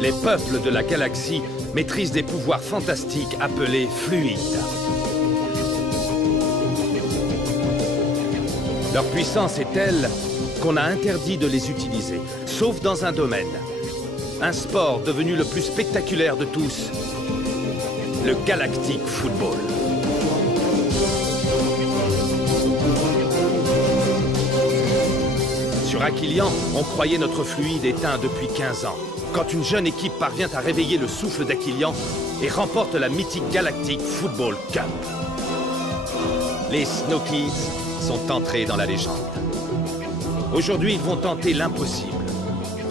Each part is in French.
Les peuples de la galaxie maîtrisent des pouvoirs fantastiques appelés fluides. Leur puissance est telle qu'on a interdit de les utiliser, sauf dans un domaine. Un sport devenu le plus spectaculaire de tous, le Galactic Football. Sur Aquilian, on croyait notre fluide éteint depuis 15 ans. Quand une jeune équipe parvient à réveiller le souffle d'Aquilian et remporte la mythique Galactic Football Cup. Les Snow Kids sont entrés dans la légende. Aujourd'hui, ils vont tenter l'impossible.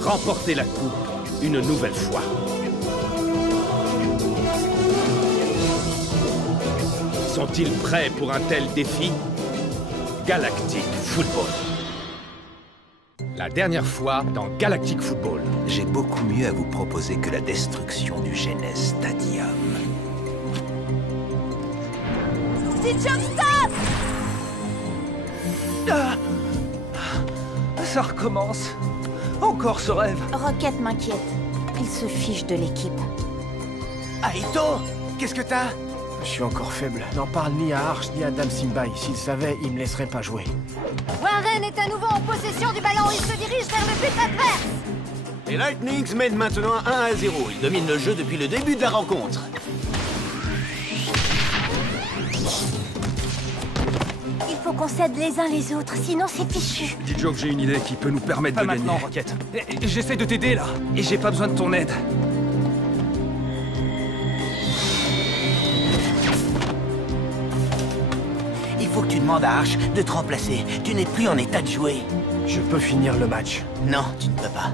Remporter la coupe une nouvelle fois. Sont-ils prêts pour un tel défi? Galactic Football. La dernière fois dans Galactic Football. J'ai beaucoup mieux à vous proposer que la destruction du Genes Stadium. C'est Jump Stop! Ça recommence. Encore ce rêve. Rocket m'inquiète. Il se fiche de l'équipe. Aito, qu'est-ce que t'as? Je suis encore faible. N'en parle ni à Arch ni à Dame Simbai. S'il savait, il me laisserait pas jouer. Warren est à nouveau en possession du ballon. Il se dirige vers le but adverse. Les Lightnings mènent maintenant 1-0. Ils dominent le jeu depuis le début de la rencontre. Il faut qu'on s'aide les uns les autres, sinon c'est fichu. Dis Joe que j'ai une idée qui peut nous permettre de gagner. Pas maintenant, Rocket. J'essaie de t'aider, là. Et j'ai pas besoin de ton aide. Il faut que tu demandes à Arch de te remplacer. Tu n'es plus en état de jouer. Je peux finir le match. Non, tu ne peux pas.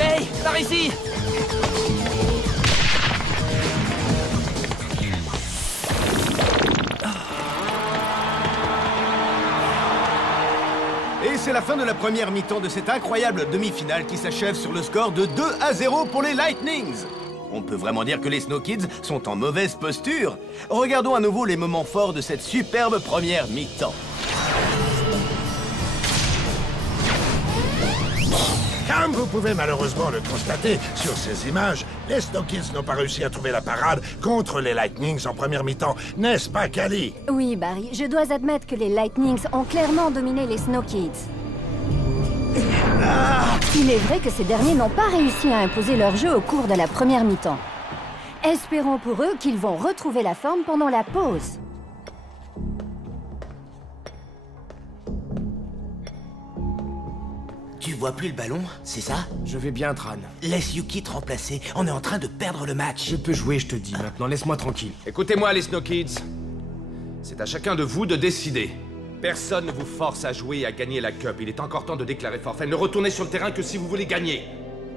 Hey, par ici! Et c'est la fin de la première mi-temps de cette incroyable demi-finale qui s'achève sur le score de 2-0 pour les Lightnings. On peut vraiment dire que les Snow Kids sont en mauvaise posture. Regardons à nouveau les moments forts de cette superbe première mi-temps. Comme vous pouvez malheureusement le constater sur ces images, les Snow Kids n'ont pas réussi à trouver la parade contre les Lightnings en première mi-temps. N'est-ce pas, Callie? Oui, Barry, je dois admettre que les Lightnings ont clairement dominé les Snow Kids. Il est vrai que ces derniers n'ont pas réussi à imposer leur jeu au cours de la première mi-temps. Espérons pour eux qu'ils vont retrouver la forme pendant la pause. Tu vois plus le ballon, c'est ça? Je vais bien, Tran. Laisse Yuki te remplacer. On est en train de perdre le match. Je peux jouer, je te dis. Maintenant, laisse-moi tranquille. Écoutez-moi, les Snow Kids. C'est à chacun de vous de décider. Personne ne vous force à jouer et à gagner la Cup. Il est encore temps de déclarer forfait. Ne retournez sur le terrain que si vous voulez gagner.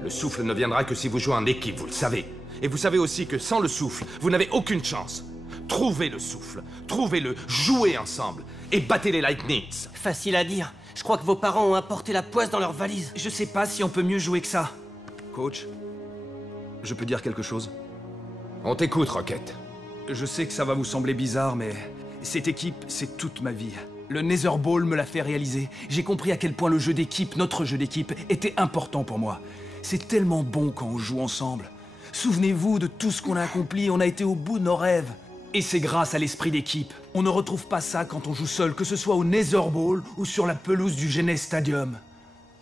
Le souffle ne viendra que si vous jouez en équipe, vous le savez. Et vous savez aussi que sans le souffle, vous n'avez aucune chance. Trouvez le souffle, trouvez-le, jouez ensemble et battez les Lightnings. Facile à dire. Je crois que vos parents ont apporté la poisse dans leur valise. Je sais pas si on peut mieux jouer que ça. Coach, je peux dire quelque chose? On t'écoute, Rocket. Je sais que ça va vous sembler bizarre, mais cette équipe, c'est toute ma vie. Le Nether Ball me l'a fait réaliser. J'ai compris à quel point le jeu d'équipe, notre jeu d'équipe, était important pour moi. C'est tellement bon quand on joue ensemble. Souvenez-vous de tout ce qu'on a accompli, on a été au bout de nos rêves. Et c'est grâce à l'esprit d'équipe. On ne retrouve pas ça quand on joue seul, que ce soit au Nether Ball ou sur la pelouse du Genes Stadium.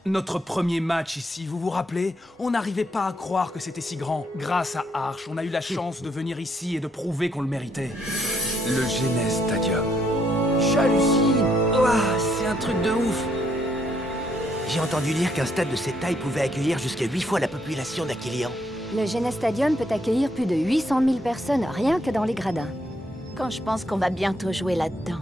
Notre premier match ici, vous vous rappelez? On n'arrivait pas à croire que c'était si grand. Grâce à Arch, on a eu la chance de venir ici et de prouver qu'on le méritait. Le Genes Stadium. J'hallucine. Ouah, c'est un truc de ouf. J'ai entendu dire qu'un stade de cette taille pouvait accueillir jusqu'à 8 fois la population d'Aquilian. Le Genes Stadium peut accueillir plus de 800 000 personnes, rien que dans les gradins. Quand je pense qu'on va bientôt jouer là-dedans.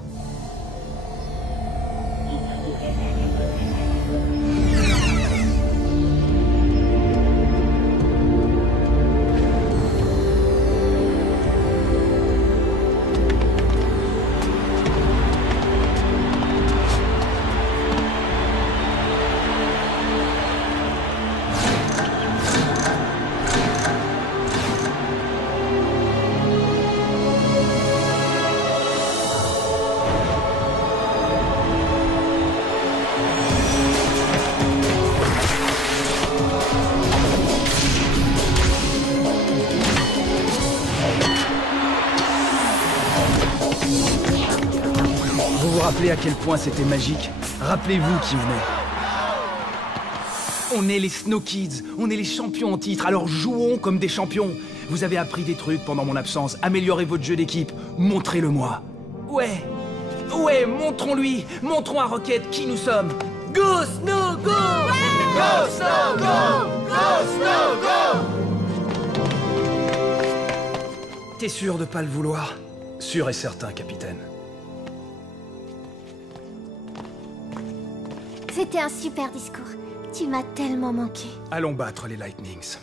rappelez à quel point c'était magique. Rappelez-vous qui on est. On est les Snow Kids, on est les champions en titre, alors jouons comme des champions. Vous avez appris des trucs pendant mon absence, améliorez votre jeu d'équipe, montrez-le-moi. Ouais, montrons-lui, montrons à Rocket qui nous sommes. Go Snow, go! Go Snow, go! Go Snow, go! T'es sûr de pas le vouloir? Sûr et certain, capitaine. C'était un super discours. Tu m'as tellement manqué. Allons battre les Lightnings.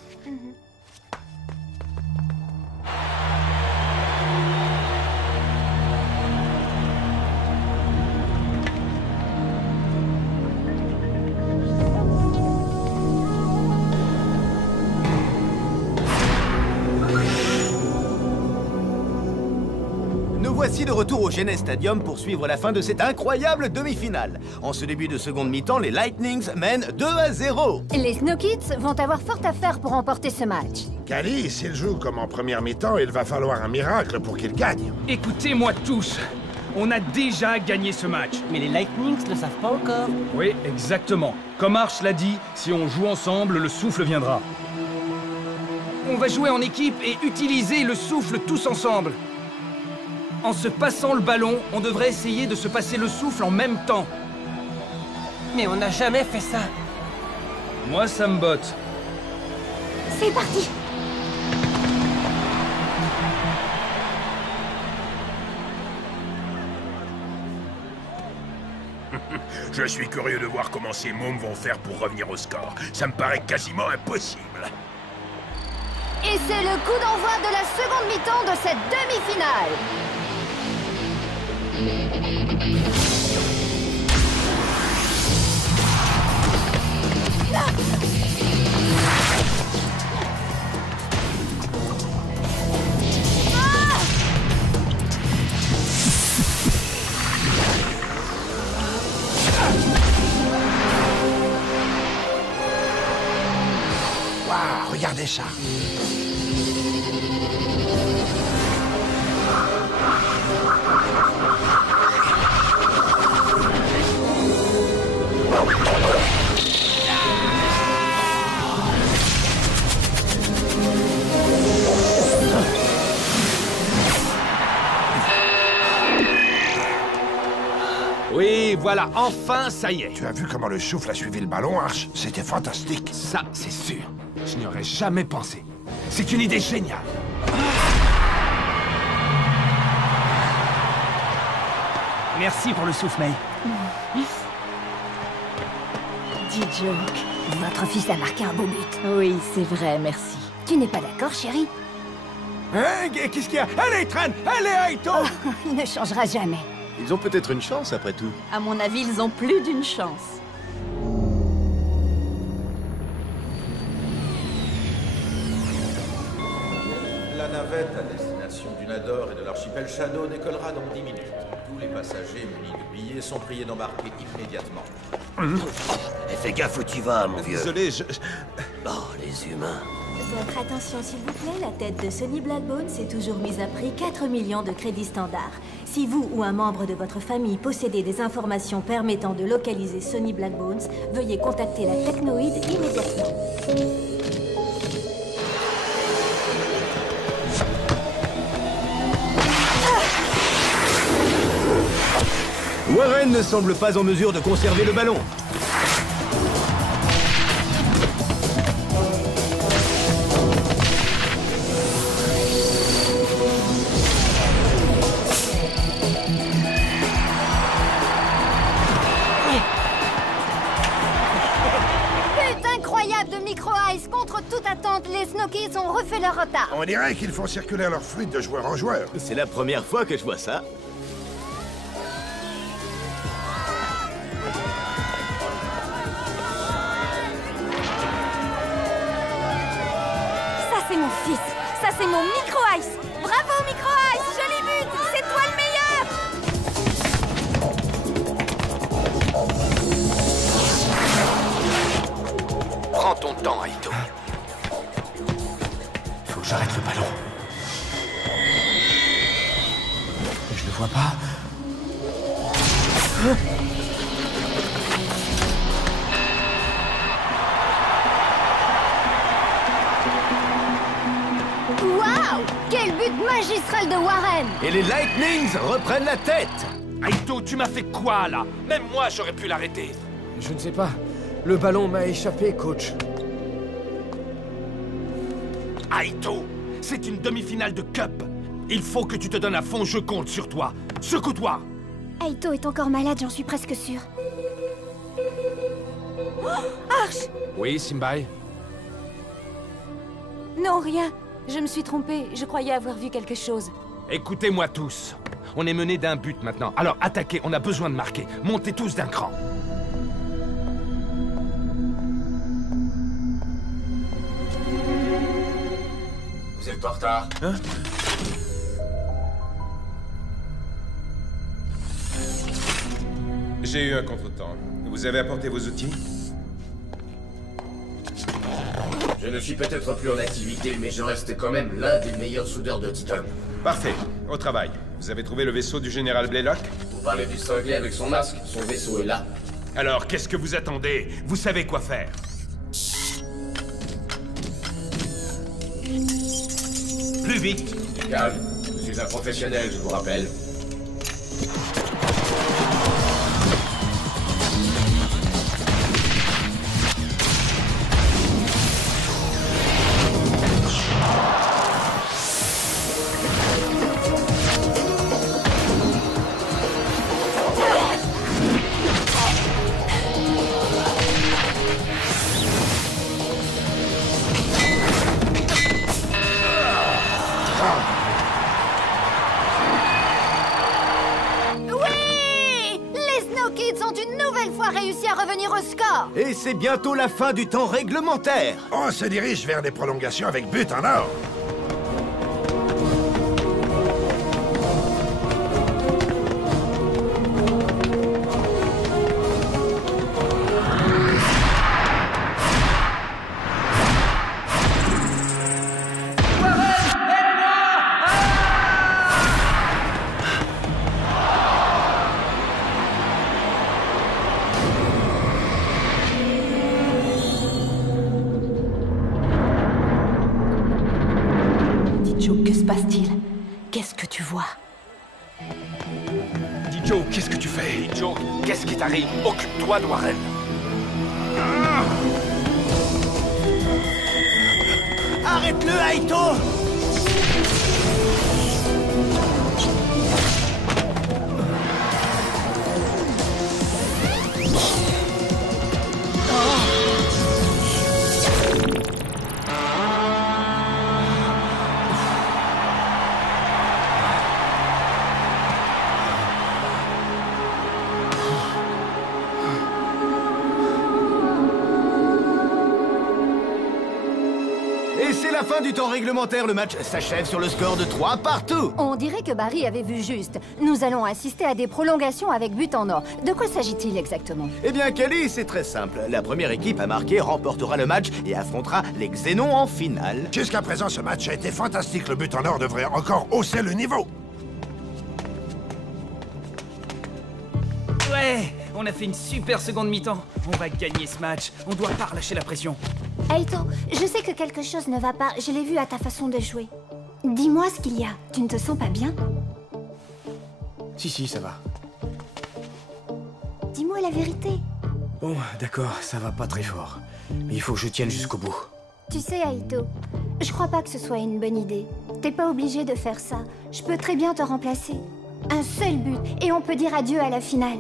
Voici de retour au Genes Stadium pour suivre la fin de cette incroyable demi-finale. En ce début de seconde mi-temps, les Lightnings mènent 2-0. Les Snow Kids vont avoir fort à faire pour remporter ce match. Cali, s'il joue comme en première mi-temps, il va falloir un miracle pour qu'il gagne. Écoutez-moi tous, on a déjà gagné ce match. Mais les Lightnings ne le savent pas encore. Oui, exactement. Comme Arch l'a dit, si on joue ensemble, le souffle viendra. On va jouer en équipe et utiliser le souffle tous ensemble. En se passant le ballon, on devrait essayer de se passer le souffle en même temps. Mais on n'a jamais fait ça. Moi, ça me botte. C'est parti. Je suis curieux de voir comment ces mômes vont faire pour revenir au score. Ça me paraît quasiment impossible. Et c'est le coup d'envoi de la seconde mi-temps de cette demi-finale. Waouh, regardez ça. Oui, voilà, enfin, ça y est. Tu as vu comment le souffle a suivi le ballon, Arch? C'était fantastique. Ça, c'est sûr. Je n'y aurais jamais pensé. C'est une idée géniale. Merci pour le souffle, May. Dis Joke, votre fils a marqué un beau but. Oui, c'est vrai, merci. Tu n'es pas d'accord, chérie? Hein? Qu'est-ce qu'il y a? Allez, Tran! Allez, Aito! Il ne changera jamais. Ils ont peut-être une chance, après tout. À mon avis, ils ont plus d'une chance. La navette à destination du Nador et de l'archipel Shadow décollera dans 10 minutes. Tous les passagers munis de billets sont priés d'embarquer immédiatement. Et fais gaffe où tu vas, mon vieux. Désolé, Oh, les humains. Votre attention, s'il vous plaît, la tête de Sonny Blackbones est toujours mise à prix 4 millions de crédits standards. Si vous ou un membre de votre famille possédez des informations permettant de localiser Sonny Blackbones, veuillez contacter la Technoïde immédiatement. Warren ne semble pas en mesure de conserver le ballon. Incroyable de Micro Ice. Contre toute attente, les Snow Kids ont refait leur retard. On dirait qu'ils font circuler leur fluide de joueur en joueur. C'est la première fois que je vois ça. Ça, c'est mon fils. Ça, c'est mon Micro Ice. Bravo, Micro Ice. Joli but. C'est toi le meilleur. Prends ton temps, Aito. Faut que j'arrête le ballon. Je le vois pas. Waouh! Quel but magistral de Warren! Et les Lightnings reprennent la tête! Aito, tu m'as fait quoi, là? Même moi, j'aurais pu l'arrêter. Je ne sais pas. Le ballon m'a échappé, coach. Aito, c'est une demi-finale de Cup. Il faut que tu te donnes à fond, je compte sur toi. Secoue-toi! Aito est encore malade, j'en suis presque sûre. Oh, Arch! Oui, Simbai? Non, rien. Je me suis trompée. Je croyais avoir vu quelque chose. Écoutez-moi tous. On est mené d'un but maintenant. Alors attaquez, on a besoin de marquer. Montez tous d'un cran. Vous êtes en retard. Hein? J'ai eu un contretemps. Vous avez apporté vos outils? Je ne suis peut-être plus en activité, mais je reste quand même l'un des meilleurs soudeurs de Titan. Parfait. Au travail. Vous avez trouvé le vaisseau du général Blaylock? Vous parlez du cinglé avec son masque? Son vaisseau est là. Alors, qu'est-ce que vous attendez? Vous savez quoi faire. Plus vite. Calme. Je suis un professionnel, je vous rappelle. Et c'est bientôt la fin du temps réglementaire. On se dirige vers des prolongations avec but en or. Que se passe-t-il? Qu'est-ce que tu vois? Joe, qu'est-ce que tu fais? Joe, qu'est-ce qui t'arrive? Occupe-toi de Warren. Arrête-le, Aito! Et c'est la fin du temps réglementaire. Le match s'achève sur le score de 3 partout. On dirait que Barry avait vu juste. Nous allons assister à des prolongations avec but en or. De quoi s'agit-il exactement? Eh bien, Kelly, c'est très simple. La première équipe à marquer remportera le match et affrontera les Xénons en finale. Jusqu'à présent, ce match a été fantastique. Le but en or devrait encore hausser le niveau. Ouais, on a fait une super seconde mi-temps. On va gagner ce match. On doit pas relâcher la pression. Aito, je sais que quelque chose ne va pas. Je l'ai vu à ta façon de jouer. Dis-moi ce qu'il y a. Tu ne te sens pas bien? Si, ça va. Dis-moi la vérité. Bon, d'accord, ça va pas très fort. Mais il faut que je tienne jusqu'au bout. Tu sais, Aito, je crois pas que ce soit une bonne idée. T'es pas obligé de faire ça. Je peux très bien te remplacer. Un seul but, et on peut dire adieu à la finale.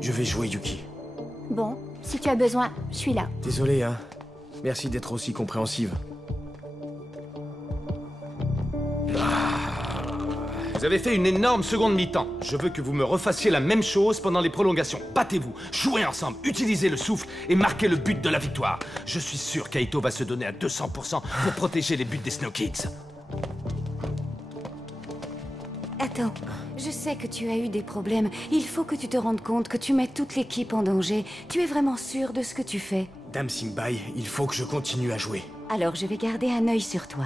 Je vais jouer, Yuki. Bon, si tu as besoin, je suis là. Désolé, hein. Merci d'être aussi compréhensive. Vous avez fait une énorme seconde mi-temps. Je veux que vous me refassiez la même chose pendant les prolongations. Battez-vous, jouez ensemble, utilisez le souffle et marquez le but de la victoire. Je suis sûr qu'Aito va se donner à 200% pour protéger les buts des Snow Kids. Attends, je sais que tu as eu des problèmes. Il faut que tu te rendes compte que tu mets toute l'équipe en danger. Tu es vraiment sûr de ce que tu fais? Dame Simbai, il faut que je continue à jouer. Alors je vais garder un œil sur toi.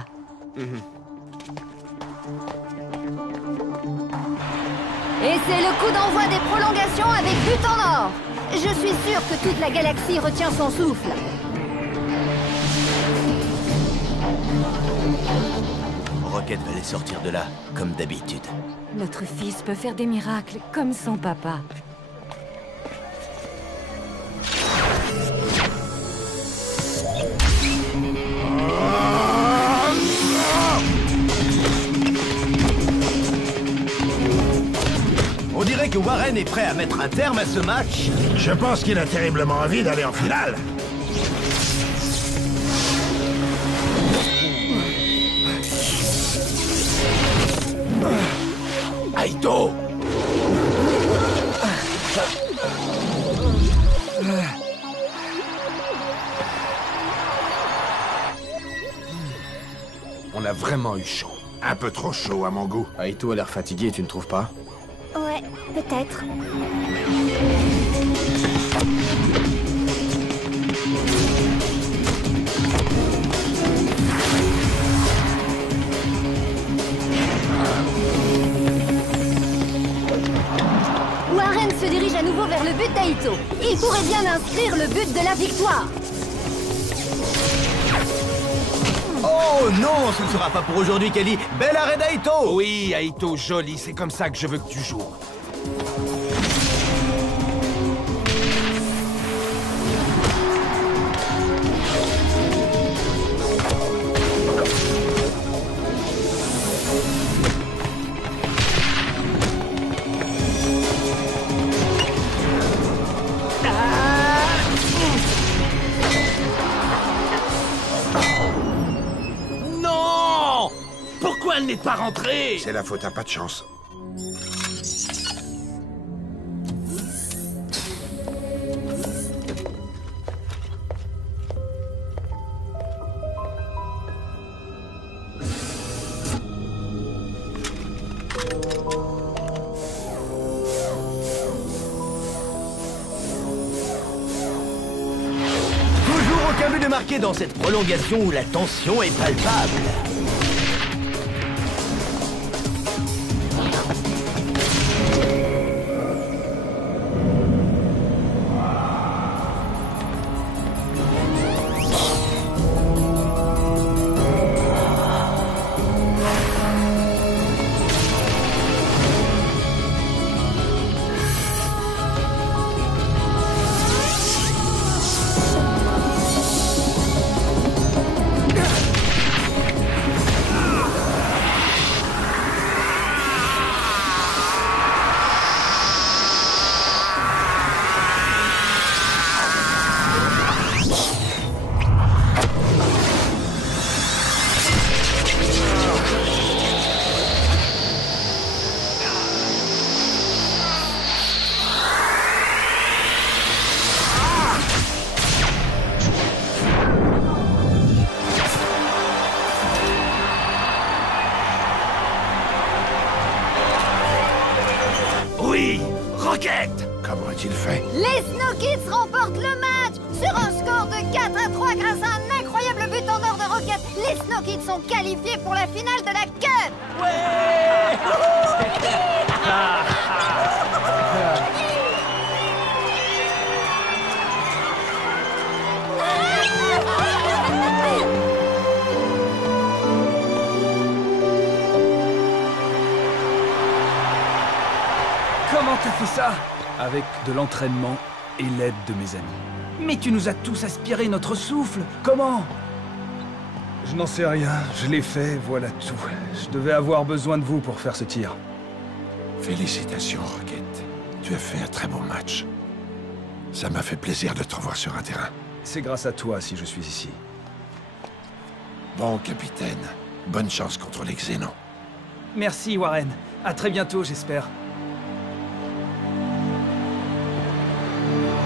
Et c'est le coup d'envoi des prolongations avec but en or. Je suis sûre que toute la galaxie retient son souffle. Rocket va les sortir de là, comme d'habitude. Notre fils peut faire des miracles, comme son papa. On dirait que Warren est prêt à mettre un terme à ce match. Je pense qu'il a terriblement envie d'aller en finale. Aito! On a vraiment eu chaud. Un peu trop chaud à mon goût. Aito a l'air fatigué, tu ne trouves pas? Ouais, peut-être. Warren se dirige à nouveau vers le but d'Aito. Il pourrait bien inscrire le but de la victoire. Oh non, ce ne sera pas pour aujourd'hui, Kelly. Bel arrêt d'Aito! Oui, Aito, joli, c'est comme ça que je veux que tu joues. Pourquoi elle n'est pas rentrée? C'est la faute à pas de chance. Toujours aucun but de marqué dans cette prolongation où la tension est palpable. Oui, Rocket! Comment a-t-il fait? Les Snow Kids remportent le match sur un score de 4-3 grâce à un incroyable but en or de Rocket. Les Snow Kids sont qualifiés pour la finale de la Cup. Comment t'as fait ça? Avec de l'entraînement et l'aide de mes amis. Mais tu nous as tous aspiré notre souffle. Comment? Je n'en sais rien. Je l'ai fait, voilà tout. Je devais avoir besoin de vous pour faire ce tir. Félicitations, Rocket. Tu as fait un très bon match. Ça m'a fait plaisir de te revoir sur un terrain. C'est grâce à toi si je suis ici. Bon, capitaine. Bonne chance contre les Xénons. Merci, Warren. À très bientôt, j'espère.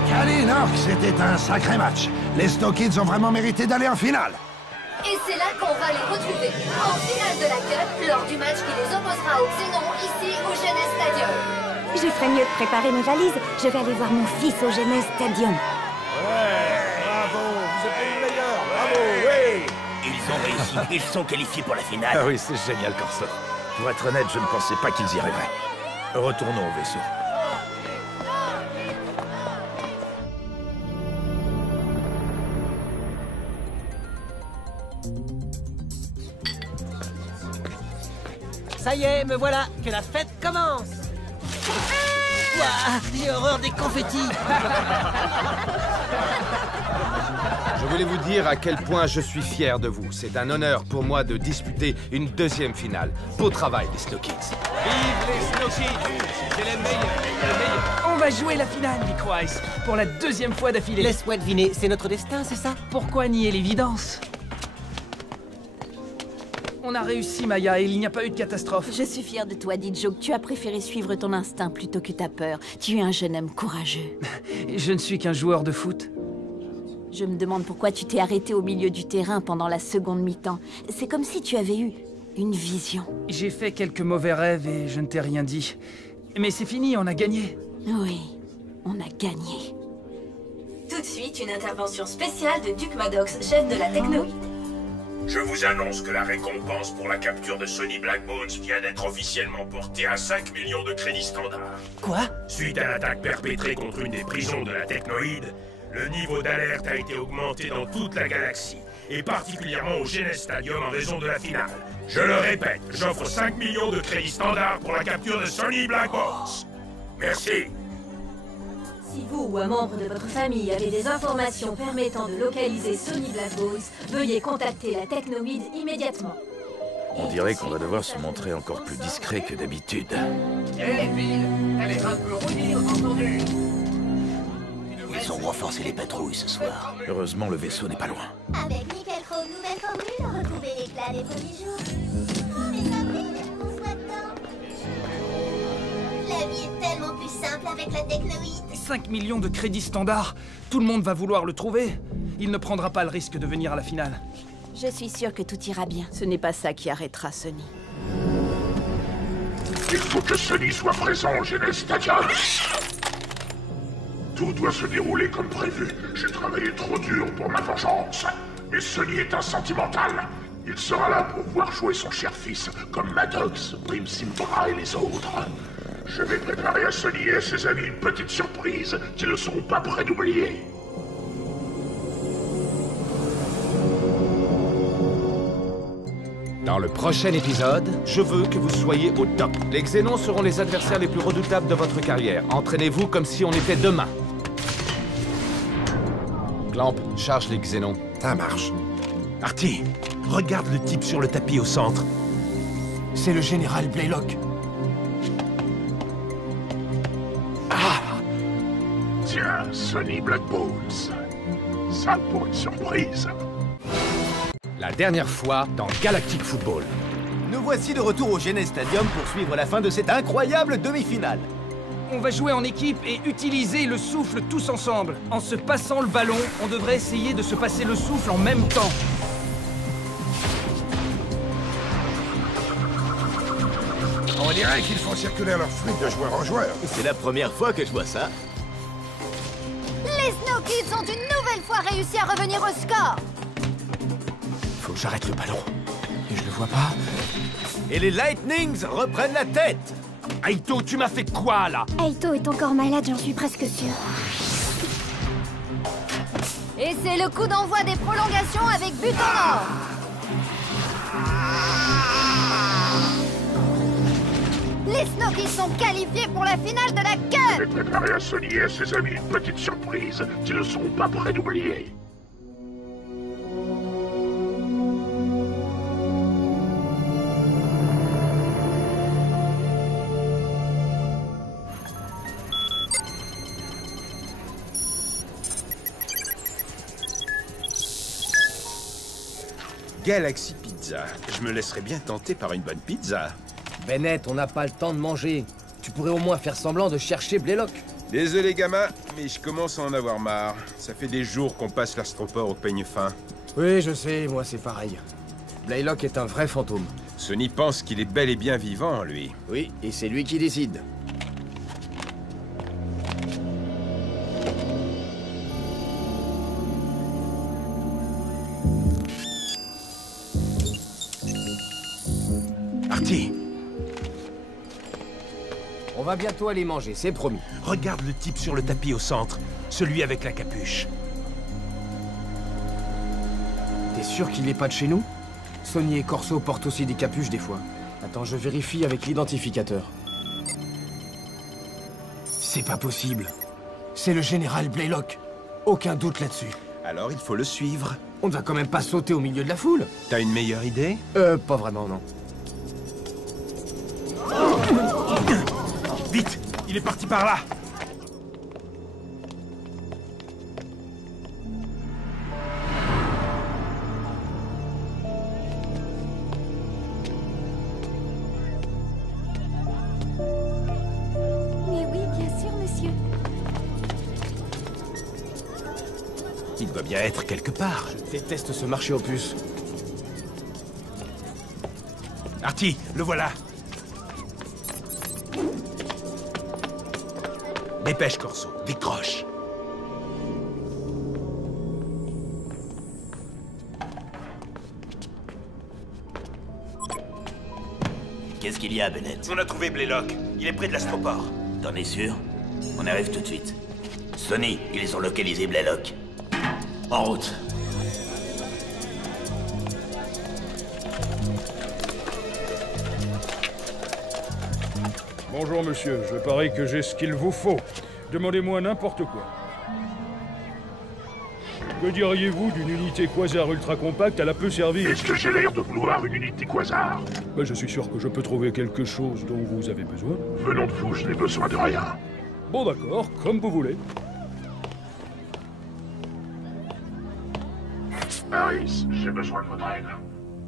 Kalinox, c'était un sacré match. Les Snow Kids ont vraiment mérité d'aller en finale. Et c'est là qu'on va les retrouver, en finale de la Cup, lors du match qui les opposera aux Xénons, ici au Genes Stadium. Je ferais mieux de préparer mes valises. Je vais aller voir mon fils au Genes Stadium. Bravo, vous êtes les meilleurs, bravo, oui. Ils ont réussi, ils sont qualifiés pour la finale. Ah oui, c'est génial, Corso. Pour être honnête, je ne pensais pas qu'ils y arriveraient. Retournons au vaisseau. Ça y est, me voilà, que la fête commence. Ouah, j'ai horreur des confettis. Je voulais vous dire à quel point je suis fier de vous. C'est un honneur pour moi de disputer une deuxième finale. Beau travail, les Snow Kids. Vive les Snow Kids! C'est les meilleurs. On va jouer la finale, Microice, pour la deuxième fois d'affilée. Laisse-moi deviner, c'est notre destin, c'est ça? Pourquoi nier l'évidence? On a réussi, Maya, et il n'y a pas eu de catastrophe. Je suis fière de toi, Dijoke. Tu as préféré suivre ton instinct plutôt que ta peur. Tu es un jeune homme courageux. Je ne suis qu'un joueur de foot. Je me demande pourquoi tu t'es arrêté au milieu du terrain pendant la seconde mi-temps. C'est comme si tu avais eu une vision. J'ai fait quelques mauvais rêves et je ne t'ai rien dit. Mais c'est fini, on a gagné. Oui, on a gagné. Tout de suite, une intervention spéciale de Duke Maddox, chef de la techno. Je vous annonce que la récompense pour la capture de Sonny Blackbones vient d'être officiellement portée à 5 millions de crédits standards. Quoi? Suite à l'attaque perpétrée contre une des prisons de la Technoïde, le niveau d'alerte a été augmenté dans toute la galaxie, et particulièrement au Genes Stadium en raison de la finale. Je le répète, j'offre 5 millions de crédits standards pour la capture de Sonny Blackbones. Merci. Si vous ou un membre de votre famille avez des informations permettant de localiser Sonny Blackbones, veuillez contacter la Technoïde immédiatement. On dirait qu'on va devoir se montrer encore plus discret que d'habitude. Hé, Bill, elle est un peu rouillée, entendu. Ils ont renforcé les patrouilles ce soir. Heureusement, le vaisseau n'est pas loin. Avec Nickel Chrome, nouvelle formule, retrouvez l'éclat des premiers jours. Oh, mais Avril, on soit dedans. La vie est tellement plus simple avec la Technoïde. 5 millions de crédits standards. Tout le monde va vouloir le trouver. Il ne prendra pas le risque de venir à la finale. Je suis sûre que tout ira bien. Ce n'est pas ça qui arrêtera Sonny. Il faut que Sonny soit présent au Genes Stadium. Tout doit se dérouler comme prévu. J'ai travaillé trop dur pour ma vengeance. Mais Sonny est un sentimental. Il sera là pour voir jouer son cher fils, comme Maddox, Prim Simpra et les autres. Je vais préparer à Sonny et à ses amis une petite surprise qu'ils ne seront pas prêts d'oublier. Dans le prochain épisode, je veux que vous soyez au top. Les Xénons seront les adversaires les plus redoutables de votre carrière. Entraînez-vous comme si on était demain. Clamp, charge les Xénons. Ça marche. Artie, regarde le type sur le tapis au centre. C'est le général Blaylock. Tiens, Sonny Blackbones. Ça pour une surprise. La dernière fois dans Galactic Football. Nous voici de retour au Genes Stadium pour suivre la fin de cette incroyable demi-finale. On va jouer en équipe et utiliser le souffle tous ensemble. En se passant le ballon, on devrait essayer de se passer le souffle en même temps. On dirait qu'ils font circuler leur fluide de joueur en joueur. C'est la première fois que je vois ça. Les Snow Kids ont une nouvelle fois réussi à revenir au score. Faut que j'arrête le ballon. Et je le vois pas. Et les Lightnings reprennent la tête. Aito, tu m'as fait quoi, là? Aito est encore malade, j'en suis presque sûre. Et c'est le coup d'envoi des prolongations avec but en or. Les Snow Kids sont qualifiés pour la finale de la Cup. J'ai préparé à Sonny et à ses amis une petite surprise qu'ils ne seront pas prêts d'oublier. Galaxy Pizza. Je me laisserais bien tenter par une bonne pizza. Bennett, on n'a pas le temps de manger. Tu pourrais au moins faire semblant de chercher Blaylock. Désolé, gamin, mais je commence à en avoir marre. Ça fait des jours qu'on passe l'astroport au peigne fin. Oui, je sais, moi c'est pareil. Blaylock est un vrai fantôme. Sonny pense qu'il est bel et bien vivant, lui. Oui, et c'est lui qui décide. Artie. va bientôt aller manger, c'est promis. Regarde le type sur le tapis au centre, celui avec la capuche. T'es sûr qu'il est pas de chez nous? Sonny et Corso portent aussi des capuches des fois. Attends, je vérifie avec l'identificateur. C'est pas possible. C'est le général Blaylock. Aucun doute là-dessus. Alors il faut le suivre. On ne va quand même pas sauter au milieu de la foule. T'as une meilleure idée? Pas vraiment, non. Vite! Il est parti par là! Mais oui, bien sûr, monsieur. Il doit bien être quelque part. Je déteste ce marché aux puces. Artie, le voilà! Dépêche, Corso, décroche. Qu'est-ce qu'il y a, Bennett? On a trouvé Blaylock. Il est près de l'astroport. T'en es sûr? On arrive tout de suite. Sonny, ils ont localisé Blaylock. En route. Bonjour, monsieur. Je parie que j'ai ce qu'il vous faut. Demandez-moi n'importe quoi. Que diriez-vous d'une unité quasar ultra compacte à la peu servir? Est-ce que j'ai l'air de vouloir une unité quasar? Je suis sûr que je peux trouver quelque chose dont vous avez besoin. Venant de vous, je n'ai besoin de rien. Bon d'accord, comme vous voulez. Harris, j'ai besoin de votre aide.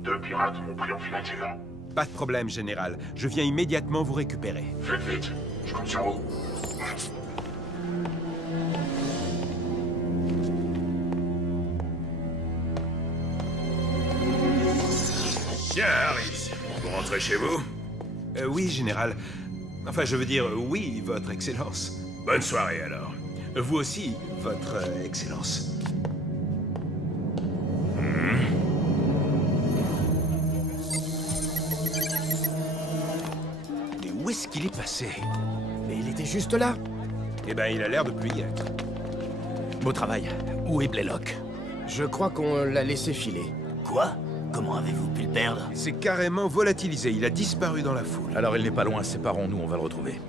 2 pirates m'ont pris en filature. Pas de problème, général. Je viens immédiatement vous récupérer. Faites vite, je compte sur vous. Tiens, Harris, vous rentrez chez vous? Oui, général. Enfin, je veux dire, oui, votre excellence. Bonne soirée, alors. Vous aussi, votre excellence. Mais où est-ce qu'il est passé? Mais il était juste là. Eh ben, il a l'air de plus y être. Beau travail. Où est Blaylock? Je crois qu'on l'a laissé filer. Quoi? Comment avez-vous pu le perdre? C'est carrément volatilisé. Il a disparu dans la foule. Alors il n'est pas loin, séparons-nous, on va le retrouver.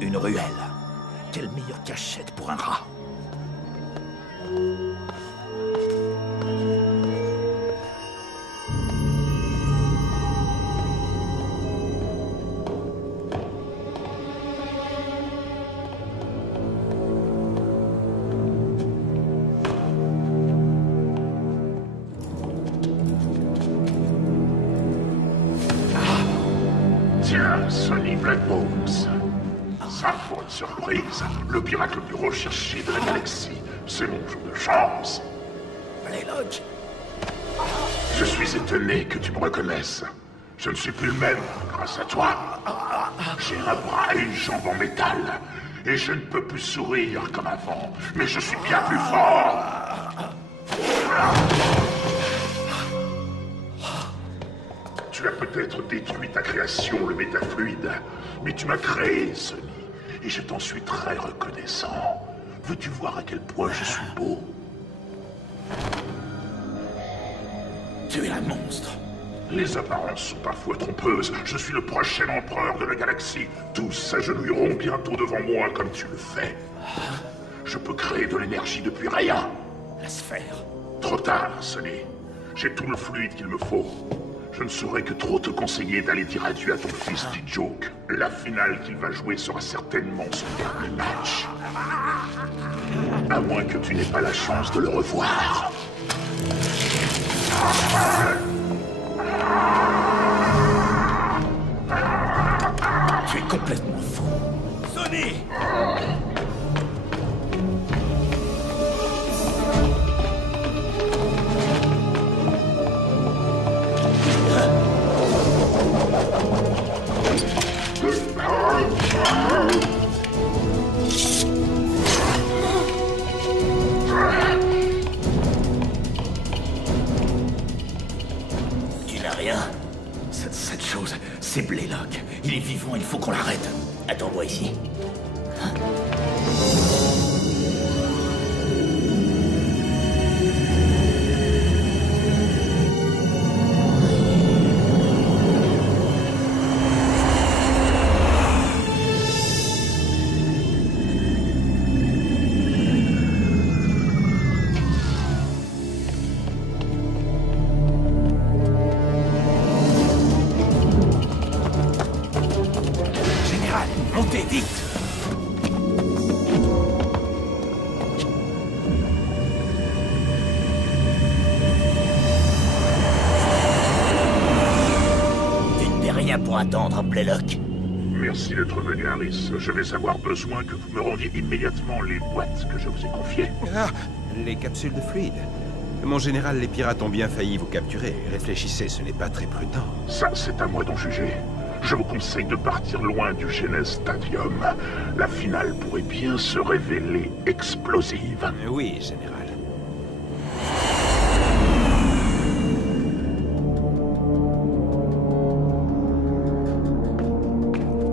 Une ruelle. Quelle meilleure cachette pour un rat. Tiens, Sonny Blackbones. Ça, pour une surprise, le pirate le plus recherché de la galaxie. C'est mon jour de chance. Blaylock. Je suis étonné que tu me reconnaisses. Je ne suis plus le même grâce à toi. J'ai un bras et une jambe en métal. Et je ne peux plus sourire comme avant. Mais je suis bien plus fort. Tu as peut-être détruit ta création, le métafluide. Mais tu m'as créé, Sonny. Et je t'en suis très reconnaissant. Veux-tu voir à quel point je suis beau? Tu es un monstre. Les apparences sont parfois trompeuses. Je suis le prochain empereur de la galaxie. Tous s'agenouilleront bientôt devant moi comme tu le fais. Je peux créer de l'énergie depuis rien. La sphère. Trop tard, Sonny. J'ai tout le fluide qu'il me faut. Je ne saurais que trop te conseiller d'aller dire adieu à ton fils T-Joke. La finale qu'il va jouer sera certainement son dernier match. À moins que tu n'aies pas la chance de le revoir. Tu es complètement fou. Sonny! C'est Blaylock. Il est vivant, il faut qu'on l'arrête. Attends-moi ici. Montez vite! Tu ne fais rien pour attendre, Blaylock. Merci d'être venu, Harris. Je vais avoir besoin que vous me rendiez immédiatement les boîtes que je vous ai confiées. Ah, les capsules de fluide. Mon général, les pirates ont bien failli vous capturer. Réfléchissez, ce n'est pas très prudent. Ça, c'est à moi d'en juger. Je vous conseille de partir loin du Genes Stadium. La finale pourrait bien se révéler explosive. Oui, général.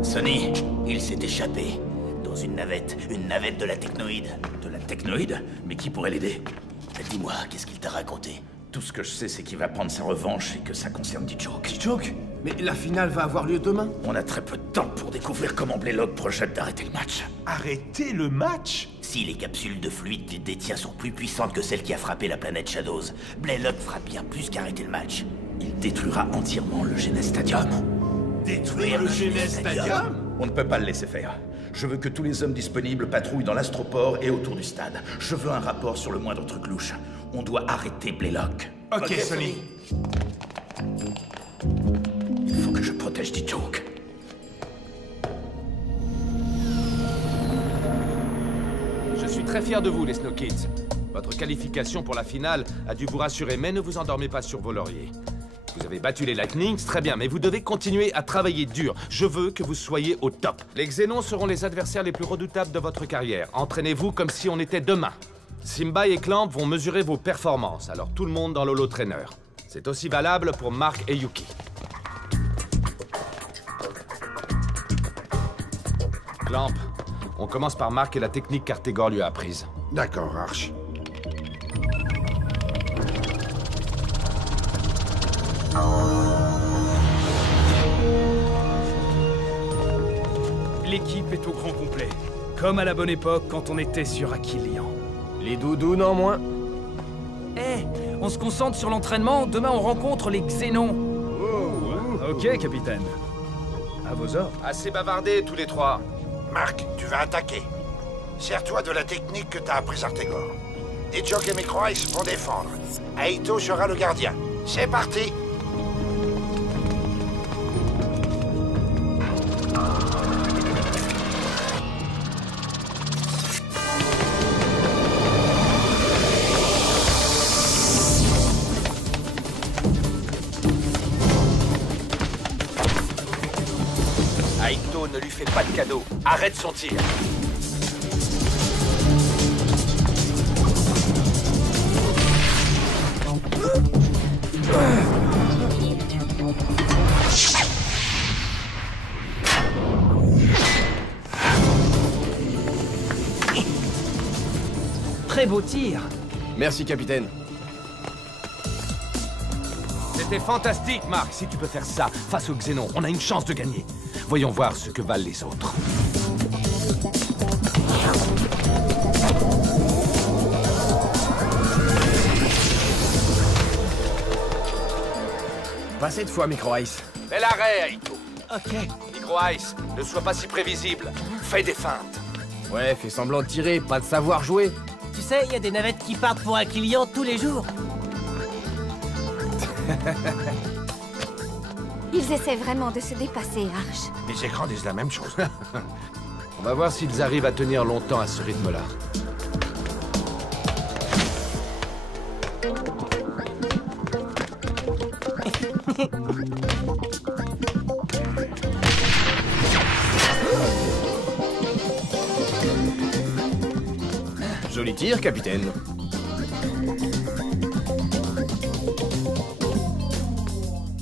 Sonny, il s'est échappé. Dans une navette de la Technoïde. De la Technoïde? Mais qui pourrait l'aider? Dis-moi, qu'est-ce qu'il t'a raconté? Tout ce que je sais, c'est qu'il va prendre sa revanche et que ça concerne D-Joke. D-Joke? Mais la finale va avoir lieu demain? On a très peu de temps pour découvrir comment Blaylock projette d'arrêter le match. Arrêter le match? Si les capsules de fluide qu'il détient sont plus puissantes que celles qui a frappé la planète Shadows, Blaylock fera bien plus qu'arrêter le match. Il détruira entièrement le Genes Stadium. Détruire le Genes Stadium? On ne peut pas le laisser faire. Je veux que tous les hommes disponibles patrouillent dans l'astroport et autour du stade. Je veux un rapport sur le moindre truc louche. On doit arrêter Blaylock. Ok, Sonny. Il faut que je protège D-Joke. Je suis très fier de vous, les Snow Kids. Votre qualification pour la finale a dû vous rassurer, mais ne vous endormez pas sur vos lauriers. Vous avez battu les Lightnings, très bien, mais vous devez continuer à travailler dur. Je veux que vous soyez au top. Les Xénons seront les adversaires les plus redoutables de votre carrière. Entraînez-vous comme si on était demain. Simba et Clamp vont mesurer vos performances, alors tout le monde dans l'Holo Trainer. C'est aussi valable pour Mark et Yuki. Clamp, on commence par Mark et la technique qu'Artegor lui a apprise. D'accord, Arch. L'équipe est au grand complet. Comme à la bonne époque quand on était sur Aquilian. Les doudounes en moins. Eh, on se concentre sur l'entraînement, demain on rencontre les Xénons. Ok, capitaine. À vos ordres. Assez bavardé, tous les trois. Mark, tu vas attaquer. Sers-toi de la technique que t'as apprise Artegor. D-Joke et Microice vont défendre. Aito sera le gardien. C'est parti! Aito ne lui fait pas de cadeau. Arrête son tir. Très beau tir. Merci, capitaine. C'était fantastique, Mark. Si tu peux faire ça face aux Xénons, on a une chance de gagner. Voyons voir ce que valent les autres. Pas cette fois, Micro-Ice. Fais l'arrêt, Aito. Ok. Micro-Ice, ne sois pas si prévisible. Fais des feintes. Ouais, fais semblant de tirer, pas de savoir jouer. Tu sais, il y a des navettes qui partent pour un client tous les jours. Ils essaient vraiment de se dépasser, Arch. Les écrans disent la même chose. On va voir s'ils arrivent à tenir longtemps à ce rythme-là. Joli tir, capitaine.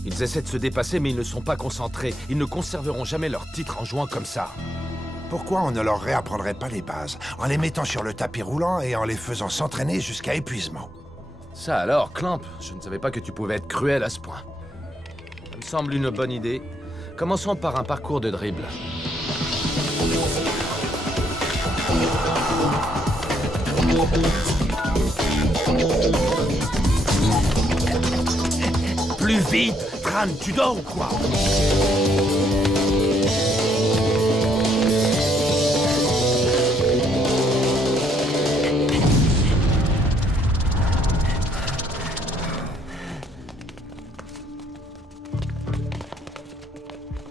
Ils Ils essaient de se dépasser, mais ils ne sont pas concentrés. Ils ne conserveront jamais leur titre en jouant comme ça. Pourquoi on ne leur réapprendrait pas les bases, en les mettant sur le tapis roulant et en les faisant s'entraîner jusqu'à épuisement? Ça alors, Clamp, je ne savais pas que tu pouvais être cruel à ce point. Ça me semble une bonne idée. Commençons par un parcours de dribble. Plus vite! Tran, tu dors ou quoi?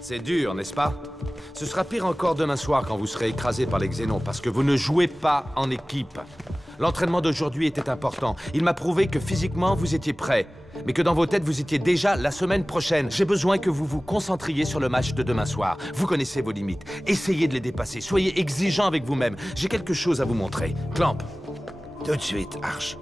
C'est dur, n'est-ce pas? Ce sera pire encore demain soir quand vous serez écrasé par les Xénons, parce que vous ne jouez pas en équipe. L'entraînement d'aujourd'hui était important. Il m'a prouvé que physiquement, vous étiez prêts, mais que dans vos têtes, vous étiez déjà la semaine prochaine. J'ai besoin que vous vous concentriez sur le match de demain soir. Vous connaissez vos limites. Essayez de les dépasser. Soyez exigeants avec vous-même. J'ai quelque chose à vous montrer. Clamp. Tout de suite, Arch.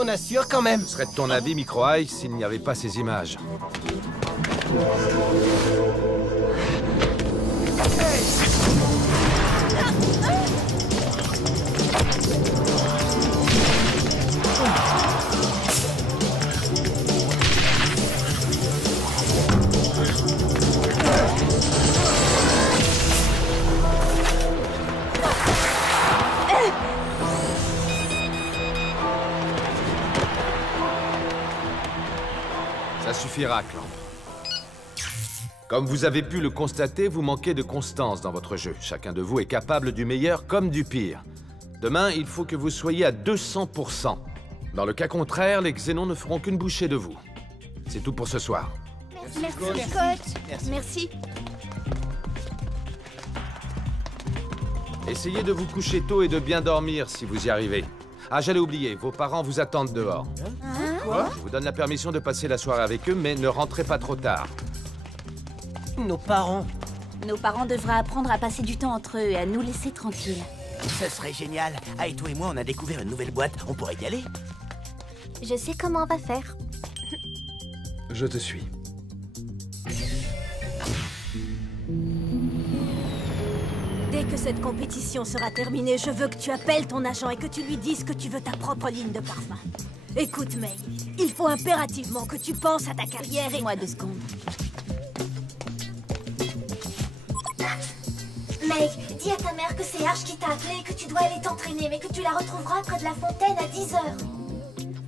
On assure quand même. Ce serait de ton avis, Micro-Eye, s'il n'y avait pas ces images. Ça suffira, Clamp. Comme vous avez pu le constater, vous manquez de constance dans votre jeu. Chacun de vous est capable du meilleur comme du pire. Demain, il faut que vous soyez à 200%. Dans le cas contraire, les Xénons ne feront qu'une bouchée de vous. C'est tout pour ce soir. Merci, coach. Merci. Essayez de vous coucher tôt et de bien dormir si vous y arrivez. Ah, j'allais oublier, vos parents vous attendent dehors. Quoi? Je vous donne la permission de passer la soirée avec eux, mais ne rentrez pas trop tard. Nos parents. Nos parents devraient apprendre à passer du temps entre eux et à nous laisser tranquilles. Ce serait génial. Aito et moi, on a découvert une nouvelle boîte. On pourrait y aller. Je sais comment on va faire. Je te suis. Dès que cette compétition sera terminée, je veux que tu appelles ton agent et que tu lui dises que tu veux ta propre ligne de parfum. Écoute, May, il faut impérativement que tu penses à ta carrière et... Moi 2 secondes. May, dis à ta mère que c'est Arch qui t'a appelé et que tu dois aller t'entraîner, mais que tu la retrouveras près de la fontaine à 10h.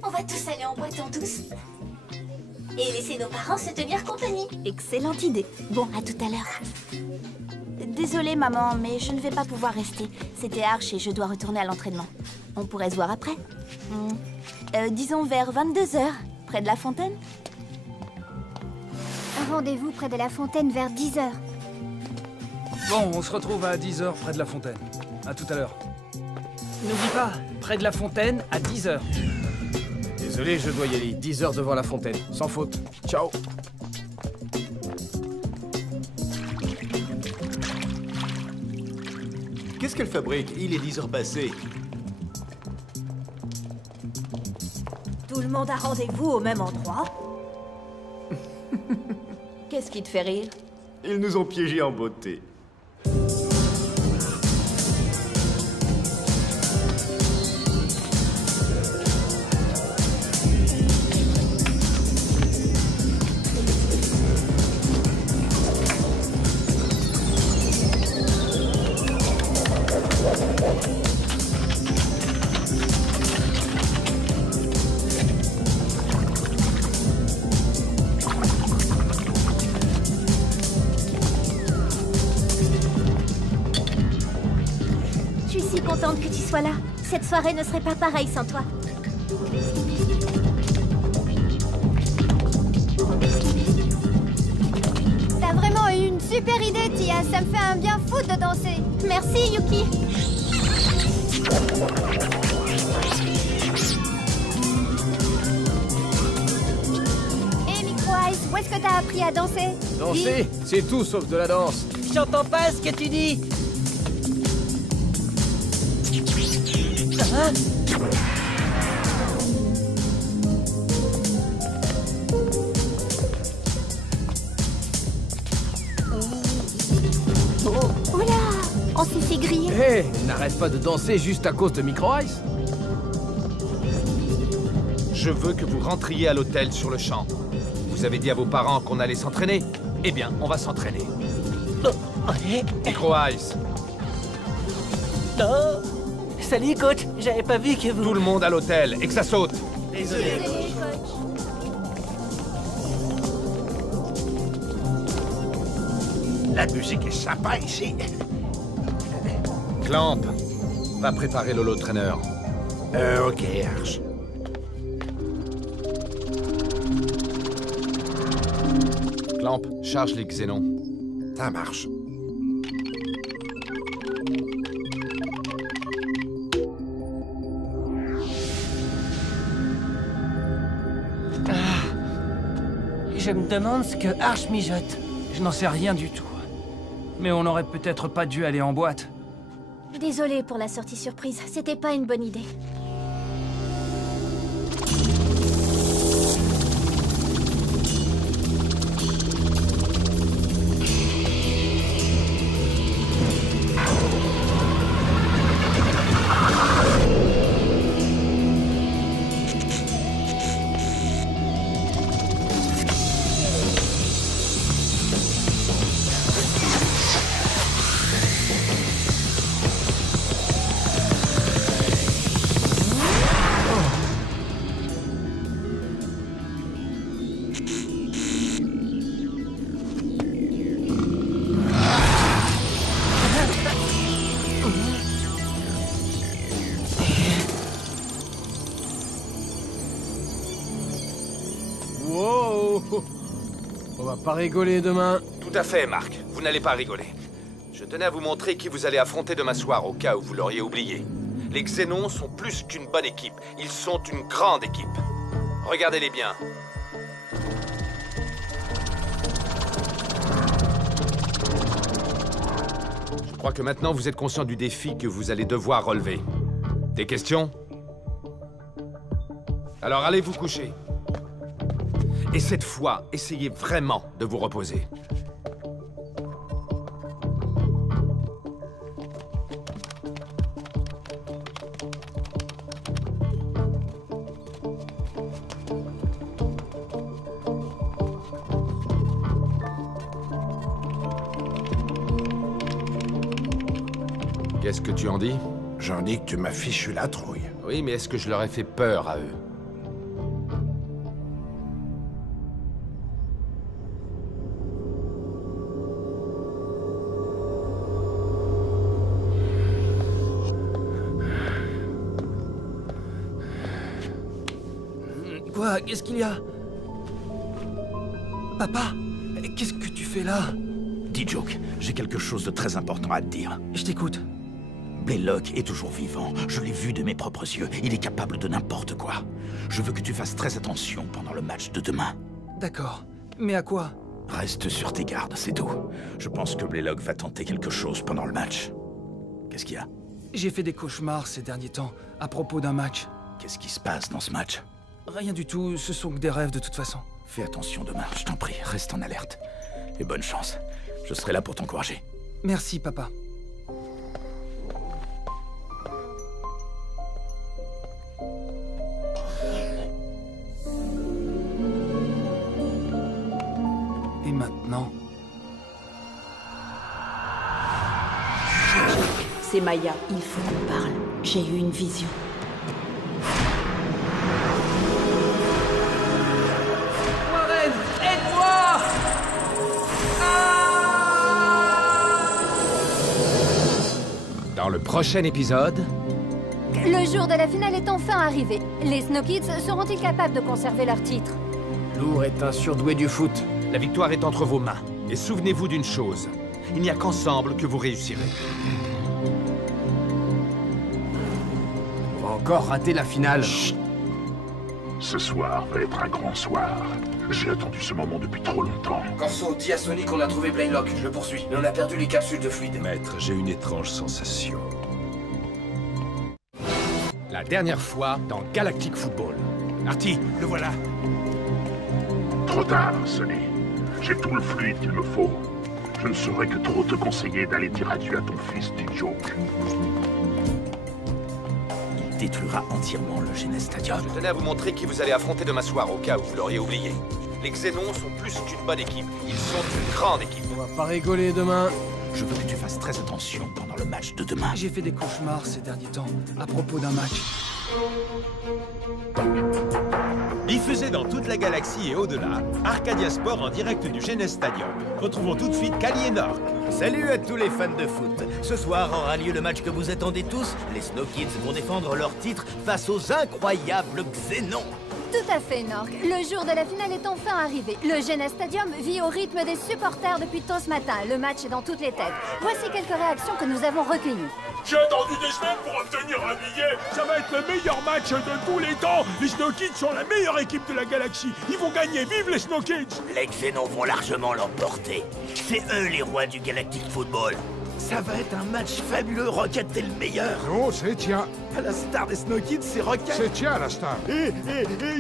On va tous aller en boîte en douce. Et laisser nos parents se tenir compagnie. Excellente idée. Bon, à tout à l'heure. Désolée, maman, mais je ne vais pas pouvoir rester. C'était Arch et je dois retourner à l'entraînement. On pourrait se voir après. Disons vers 22h, près de la fontaine. Un rendez-vous près de la fontaine vers 10h. Bon, on se retrouve à 10h près de la fontaine. À tout à l'heure. N'oublie pas, près de la fontaine à 10h. Désolé, je dois y aller. 10h devant la fontaine. Sans faute. Ciao. Qu'est-ce qu'elle fabrique? Il est 10h passées. Tout le monde a rendez-vous au même endroit? Qu'est-ce qui te fait rire? Ils nous ont piégés en beauté. Je suis si contente que tu sois là. Cette soirée ne serait pas pareille sans toi. T'as vraiment eu une super idée, Tia. Ça me fait un bien fou de danser. Merci, Yuki. Micro-Ice, où est-ce que t'as appris à danser? Danser, c'est tout sauf de la danse. J'entends pas ce que tu dis. Hein? Oula, on s'est fait griller. Hé, n'arrête pas de danser juste à cause de Micro-Ice. Je veux que vous rentriez à l'hôtel sur le champ. Vous avez dit à vos parents qu'on allait s'entraîner? Eh bien, on va s'entraîner. Micro-Ice. Oh. Salut, coach. J'avais pas vu que vous... Tout le monde à l'hôtel et que ça saute. Désolé, coach. La musique est sympa ici. Clamp, va préparer l'holo-trainer. Ok, Arch. Clamp, charge les xénons. Ça marche. Je me demande ce que Arch mijote. Je n'en sais rien du tout. Mais on n'aurait peut-être pas dû aller en boîte. Désolée pour la sortie surprise, c'était pas une bonne idée. On va pas rigoler demain. Tout à fait, Marc. Vous n'allez pas rigoler. Je tenais à vous montrer qui vous allez affronter demain soir, au cas où vous l'auriez oublié. Les Xénons sont plus qu'une bonne équipe. Ils sont une grande équipe. Regardez-les bien. Je crois que maintenant vous êtes conscient du défi que vous allez devoir relever. Des questions? Alors allez vous coucher. Et cette fois, essayez vraiment de vous reposer. Qu'est-ce que tu en dis? J'en dis que tu m'as fichu la trouille. Oui, mais est-ce que je leur ai fait peur à eux? Quoi? Qu'est-ce qu'il y a? Papa? Qu'est-ce que tu fais là? Dis, Joke, j'ai quelque chose de très important à te dire. Je t'écoute. Blaylock est toujours vivant. Je l'ai vu de mes propres yeux. Il est capable de n'importe quoi. Je veux que tu fasses très attention pendant le match de demain. D'accord. Mais à quoi? Reste sur tes gardes, c'est tout. Je pense que Blaylock va tenter quelque chose pendant le match. Qu'est-ce qu'il y a? J'ai fait des cauchemars ces derniers temps, à propos d'un match. Qu'est-ce qui se passe dans ce match? Rien du tout, ce sont que des rêves de toute façon. Fais attention demain, je t'en prie, reste en alerte. Et bonne chance. Je serai là pour t'encourager. Merci, papa. Et maintenant? C'est Maya, il faut qu'on parle. J'ai eu une vision. Warren, aide-moi! Dans le prochain épisode... Le jour de la finale est enfin arrivé. Les Snow Kids seront-ils capables de conserver leur titre? Lourd est un surdoué du foot. La victoire est entre vos mains. Et souvenez-vous d'une chose. Il n'y a qu'ensemble que vous réussirez. On va encore rater la finale. Chut. Ce soir va être un grand soir. J'ai attendu ce moment depuis trop longtemps. Corso, dis à Sony qu'on a trouvé Blaylock. Je le poursuis. Mais on a perdu les capsules de fluide. Maître, j'ai une étrange sensation. La dernière fois dans Galactic Football. Artie, le voilà. Trop tard, Sonny. J'ai tout le fluide qu'il me faut. Je ne saurais que trop te conseiller d'aller dire adieu à ton fils du joke. Il détruira entièrement le Genes Stadium. Je tenais à vous montrer qui vous allez affronter demain soir, au cas où vous l'auriez oublié. Les Xénons sont plus qu'une bonne équipe. Ils sont une grande équipe. On va pas rigoler demain. Je veux que tu fasses très attention pendant le match de demain. J'ai fait des cauchemars ces derniers temps, à propos d'un match. Diffusé dans toute la galaxie et au-delà, Arcadia Sport en direct du Genes Stadium. Retrouvons tout de suite Kali et Nork. Salut à tous les fans de foot. Ce soir aura lieu le match que vous attendez tous. Les Snow Kids vont défendre leur titre face aux incroyables Xénons. Tout à fait, Nork. Le jour de la finale est enfin arrivé. Le Genes Stadium vit au rythme des supporters depuis tôt ce matin. Le match est dans toutes les têtes. Voici quelques réactions que nous avons recueillies. J'ai attendu des semaines pour obtenir un billet. Ça va être le meilleur match de tous les temps. Les Snow Kids sont la meilleure équipe de la galaxie. Ils vont gagner. Vive les Snow Kids! Les Xénons vont largement l'emporter. C'est eux les rois du Galactic Football. Ça va être un match fabuleux. Rocket est le meilleur. Non, c'est tiens. La star des Snow Kids, c'est Rocket. C'est tiens la star. Et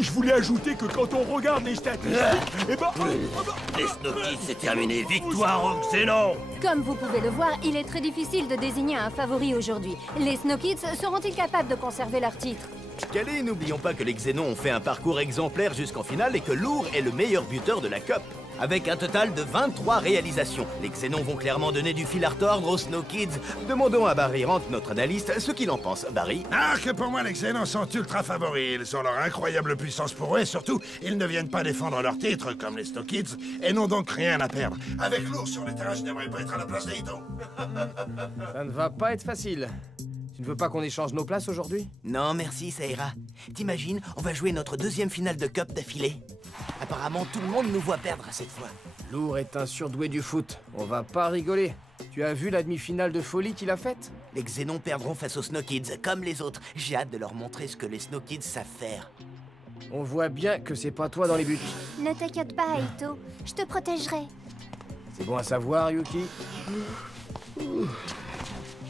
je voulais ajouter que quand on regarde les statistiques, les Snow Kids, c'est terminé. Victoire aux Xénons. Comme vous pouvez le voir, il est très difficile de désigner un favori aujourd'hui. Les Snow Kids seront-ils capables de conserver leur titre? Calais, n'oublions pas que les Xénons ont fait un parcours exemplaire jusqu'en finale et que Lourd est le meilleur buteur de la Cup. Avec un total de 23 réalisations, les Xénons vont clairement donner du fil à retordre aux Snow Kids. Demandons à Barry Rant, notre analyste, ce qu'il en pense. Barry? Ah, que pour moi, les Xénons sont ultra favoris. Ils ont leur incroyable puissance pour eux et surtout, ils ne viennent pas défendre leur titre comme les Snow Kids et n'ont donc rien à perdre. Avec Lourd sur le terrain, je n'aimerais pas être à la place des Hito. Ça ne va pas être facile. Tu ne veux pas qu'on échange nos places aujourd'hui? Non, merci, ça ira. T'imagines, on va jouer notre deuxième finale de Cup d'affilée. Apparemment, tout le monde nous voit perdre cette fois. Lourd est un surdoué du foot. On va pas rigoler. Tu as vu la demi-finale de folie qu'il a faite? Les Xénons perdront face aux Snow Kids, comme les autres. J'ai hâte de leur montrer ce que les Snow Kids savent faire. On voit bien que c'est pas toi dans les buts. Ne t'inquiète pas, Aito. Je te protégerai. C'est bon à savoir, Yuki.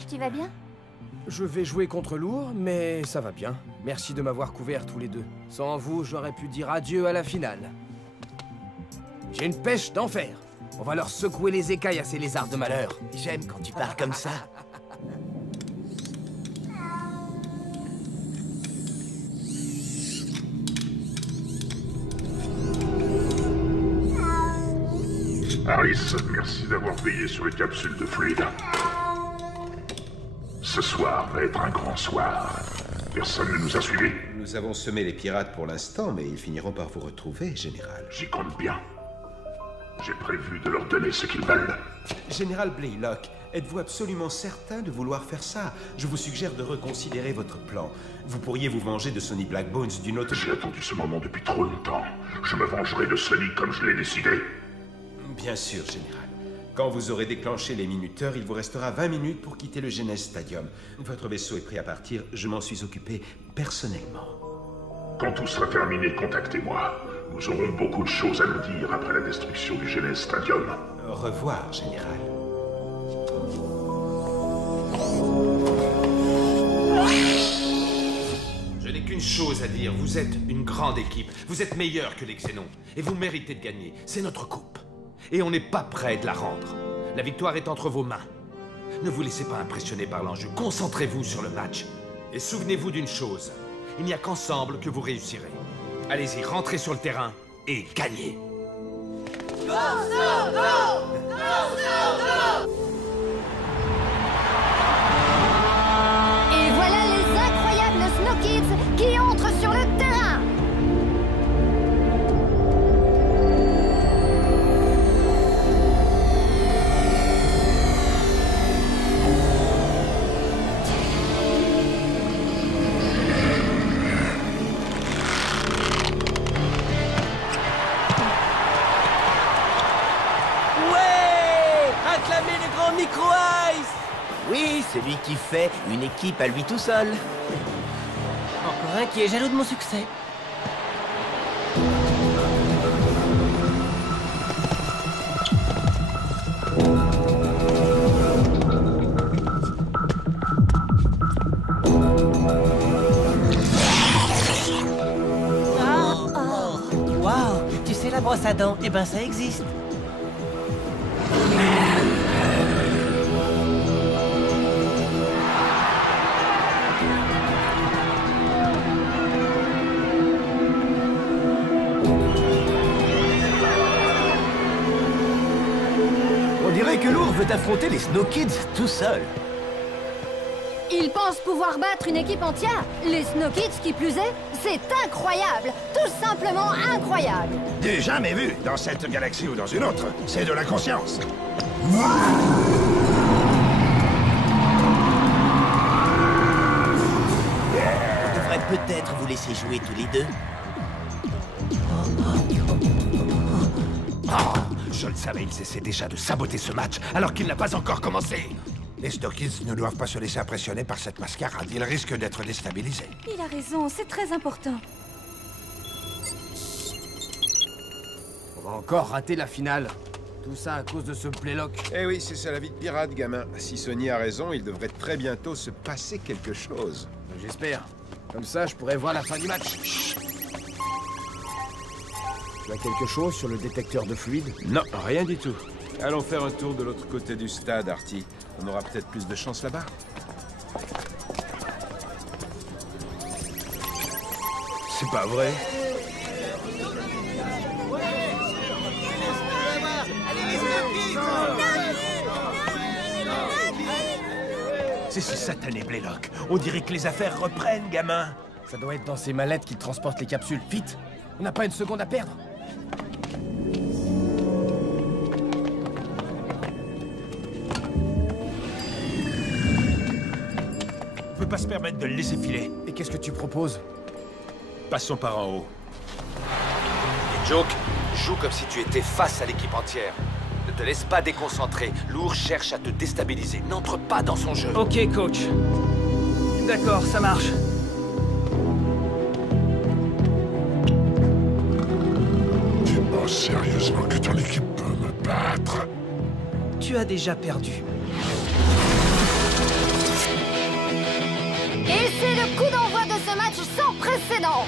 Tu vas bien? Je vais jouer contre Lourd, mais ça va bien. Merci de m'avoir couvert tous les deux. Sans vous, j'aurais pu dire adieu à la finale. J'ai une pêche d'enfer. On va leur secouer les écailles à ces lézards de malheur. J'aime quand tu parles comme ça. Harris, merci d'avoir veillé sur les capsules de fluide. Ce soir va être un grand soir. Personne ne nous a suivis. Nous avons semé les pirates pour l'instant, mais ils finiront par vous retrouver, Général. J'y compte bien. J'ai prévu de leur donner ce qu'ils veulent. Général Blaylock, êtes-vous absolument certain de vouloir faire ça? Je vous suggère de reconsidérer votre plan. Vous pourriez vous venger de Sonny Blackbones d'une autre... J'ai attendu ce moment depuis trop longtemps. Je me vengerai de Sonny comme je l'ai décidé. Bien sûr, Général. Quand vous aurez déclenché les minuteurs, il vous restera 20 minutes pour quitter le Genes Stadium. Votre vaisseau est prêt à partir, je m'en suis occupé personnellement. Quand tout sera terminé, contactez-moi. Nous aurons beaucoup de choses à nous dire après la destruction du Genes Stadium. Au revoir, Général. Je n'ai qu'une chose à dire, vous êtes une grande équipe. Vous êtes meilleurs que les Xénons. Et vous méritez de gagner. C'est notre coupe. Et on n'est pas prêt de la rendre. La victoire est entre vos mains. Ne vous laissez pas impressionner par l'enjeu. Concentrez-vous sur le match. Et souvenez-vous d'une chose. Il n'y a qu'ensemble que vous réussirez. Allez-y, rentrez sur le terrain et gagnez. Go, go, go! Go, go, go! Et voilà les incroyables Snow Kids qui entrent sur le terrain. Celui qui fait une équipe à lui tout seul. Encore un qui est jaloux de mon succès. Waouh, tu sais la brosse à dents? Eh ben ça existe. On dirait que Lourd veut affronter les Snow Kids tout seul. Il pense pouvoir battre une équipe entière. Les Snow Kids, qui plus est, c'est incroyable. Tout simplement incroyable. Du jamais vu dans cette galaxie ou dans une autre. C'est de la conscience. On devrait peut-être vous laisser jouer tous les deux. Oh, je le savais, ils essaient déjà de saboter ce match alors qu'il n'a pas encore commencé. Les Snow Kids ne doivent pas se laisser impressionner par cette mascarade. Ils risquent d'être déstabilisés. Il a raison, c'est très important. On va encore rater la finale. Tout ça à cause de ce playlock. Eh oui, c'est ça la vie de pirate, gamin. Si Sony a raison, il devrait très bientôt se passer quelque chose. J'espère. Comme ça, je pourrais voir la fin du match. Chut. Tu as quelque chose sur le détecteur de fluide? Non, rien du tout. Allons faire un tour de l'autre côté du stade, Artie. On aura peut-être plus de chance là-bas. C'est pas vrai. C'est ce satané Blaylock. On dirait que les affaires reprennent, gamin. Ça doit être dans ces mallettes qui transportent les capsules. Vite! On n'a pas une seconde à perdre. On peut pas se permettre de le laisser filer. Et qu'est-ce que tu proposes? Passons par en haut. Et Joke, joue comme si tu étais face à l'équipe entière. Ne te laisse pas déconcentrer. Lourd cherche à te déstabiliser. N'entre pas dans son jeu. Ok, coach. D'accord, ça marche. Tu penses sérieusement que ton équipe peut me battre? Tu as déjà perdu. Et c'est le coup d'envoi de ce match sans précédent.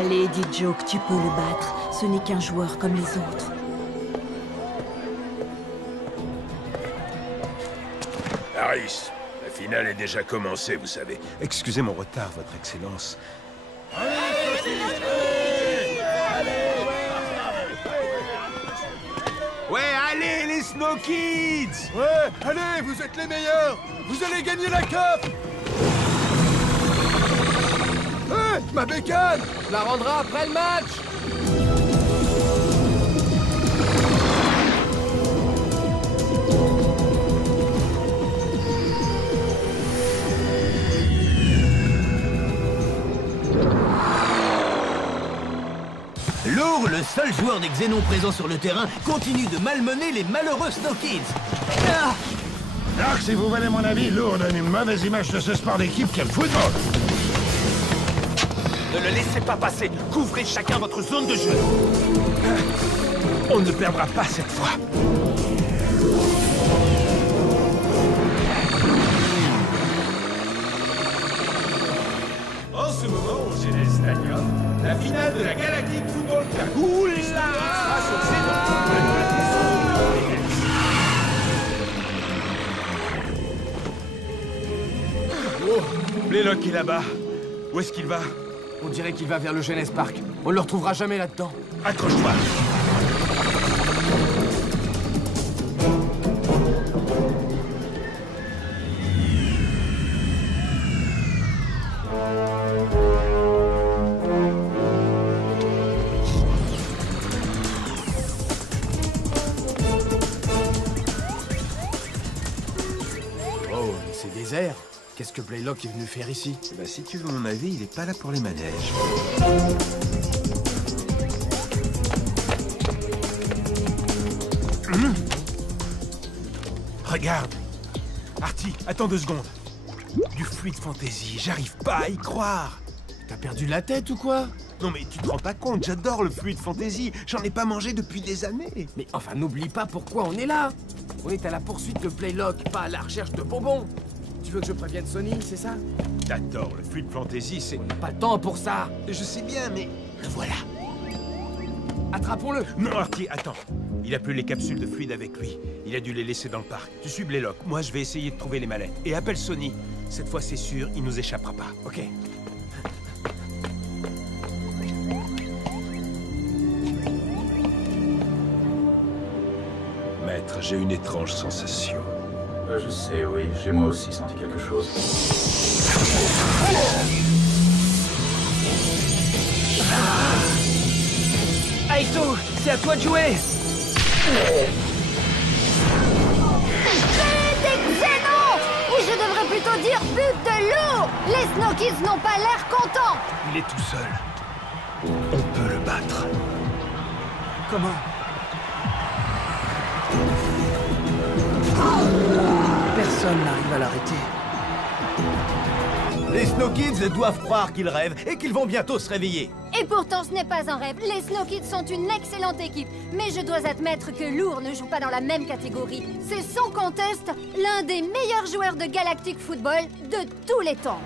Allez, dit Joke, tu peux le battre. Ce n'est qu'un joueur comme les autres. Harris, la finale est déjà commencée, vous savez. Excusez mon retard, votre excellence. Ouais, allez, les Snow Kids! Ouais, allez, vous êtes les meilleurs! Vous allez gagner la cup! Hé, ma bécane! Je la rendra après le match! Lourd, le seul joueur des Xénons présents sur le terrain, continue de malmener les malheureux Snow Kids. Ah alors, si vous voulez mon avis, Lourd donne une mauvaise image de ce sport d'équipe qu'est le football. Ne le laissez pas passer. Couvrez chacun votre zone de jeu. On ne perdra pas cette fois. ce moment, au Genes Stadium, la finale de la Galactic Football Cup. Oula! Face aux Blaylock est là-bas. Où est-ce qu'il va? On dirait qu'il va vers le Genes Park. On le retrouvera jamais là-dedans. Accroche-toi. Oh, mais c'est désert. Qu'est-ce que Blaylock est venu faire ici? Bah, si tu veux mon avis, il est pas là pour les manèges. Regarde. Artie, attends 2 secondes. Du fluide fantasy, j'arrive pas à y croire. T'as perdu la tête ou quoi? Non mais tu te rends pas compte, j'adore le fluide fantasy. J'en ai pas mangé depuis des années. Mais enfin, n'oublie pas pourquoi on est là. On est à la poursuite de Blaylock, pas à la recherche de bonbons. Tu veux que je prévienne Sonny, c'est ça? J'adore le fluide fantasy, c'est... On n'a pas le temps pour ça. Je sais bien, mais... Le voilà. Attrapons-le. Non, Artie, attends. Il a plus les capsules de fluide avec lui. Il a dû les laisser dans le parc. Tu suis Blaylock. Moi, je vais essayer de trouver les mallettes. Et appelle Sonny. Cette fois, c'est sûr, il nous échappera pas. Ok. Maître, j'ai une étrange sensation. Je sais, oui. J'ai moi aussi senti quelque chose. Aito, c'est à toi de jouer. Des xénons! Ou je devrais plutôt dire but de loup! Les Snow Kids n'ont pas l'air contents! Il est tout seul. On peut le battre. Comment? Personne n'arrive à l'arrêter. Les Snow Kids doivent croire qu'ils rêvent et qu'ils vont bientôt se réveiller. Et pourtant, ce n'est pas un rêve. Les Snow Kids sont une excellente équipe. Mais je dois admettre que Lourd ne joue pas dans la même catégorie. C'est sans conteste l'un des meilleurs joueurs de Galactic Football de tous les temps.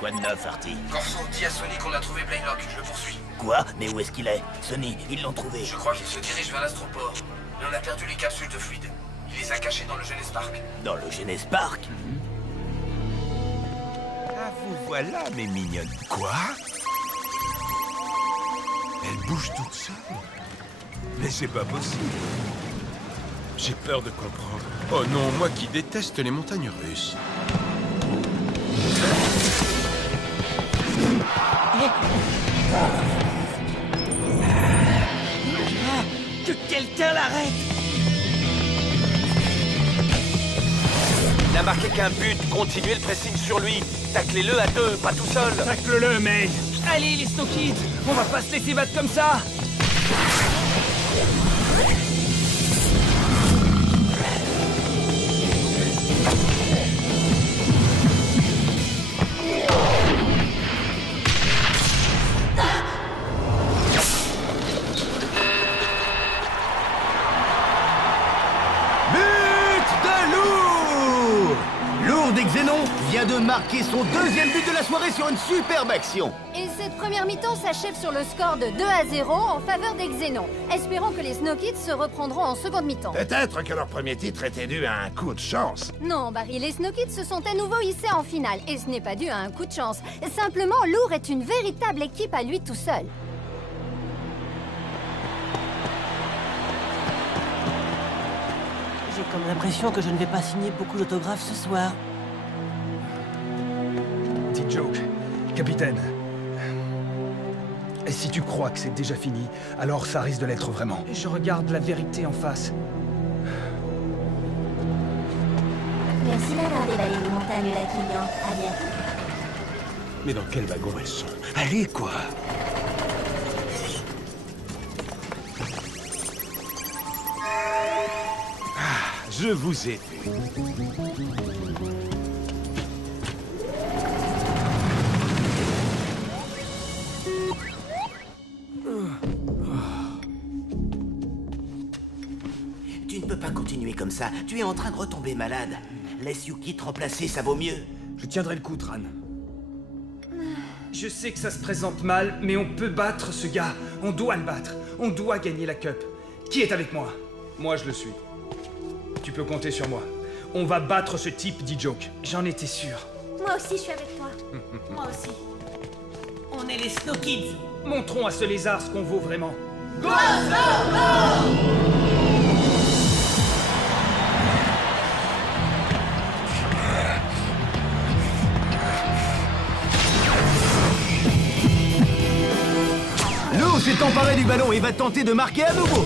Quoi de neuf, Artie? Corso, dis à Sonny qu'on a trouvé Blaylock. Je le poursuis. Quoi? Mais où est-ce qu'il est? Sonny, ils l'ont trouvé. Je crois qu'il se dirige vers l'astroport. Mais on a perdu les capsules de fluide. Il les a cachées dans le Genes Park. Dans le Genes Park? Ah, vous voilà, mes mignonnes. Quoi? Elle bouge toute seule? Mais c'est pas possible. J'ai peur de comprendre. Oh non, moi qui déteste les montagnes russes. Que quelqu'un l'arrête! Il n'a marqué qu'un but. Continuez le pressing sur lui. Taclez-le à 2, pas tout seul. Tacle-le, mais... Allez, les Snow Kids, on va pas se laisser battre comme ça. Vient de marquer son 2e but de la soirée sur une superbe action. Et cette première mi-temps s'achève sur le score de 2-0 en faveur des Xénons. Espérons que les Snow Kids se reprendront en seconde mi-temps. Peut-être que leur premier titre était dû à un coup de chance. Non, Barry, les Snow Kids se sont à nouveau hissés en finale. Et ce n'est pas dû à un coup de chance. Simplement, Lourd est une véritable équipe à lui tout seul. J'ai comme l'impression que je ne vais pas signer beaucoup d'autographes ce soir. Petit joke, capitaine. Et si tu crois que c'est déjà fini, alors ça risque de l'être vraiment. Je regarde la vérité en face. Merci d'avoir déballé les montagnes d'Aquilian. À bientôt. Mais dans quel wagon elles sont? Allez, quoi! Ah, je vous ai vu. Tu ne peux pas continuer comme ça. Tu es en train de retomber malade. Laisse Yuki te remplacer, ça vaut mieux. Je tiendrai le coup, Tran. Je sais que ça se présente mal, mais on peut battre ce gars. On doit le battre. On doit gagner la Cup. Qui est avec moi? Moi, je le suis. Tu peux compter sur moi. On va battre ce type, dit Joke. J'en étais sûr. Moi aussi, je suis avec toi. Moi aussi. On est les Snow Kids. Montrons à ce lézard ce qu'on vaut vraiment. Go, go, go! Lou s'est emparé du ballon et va tenter de marquer à nouveau.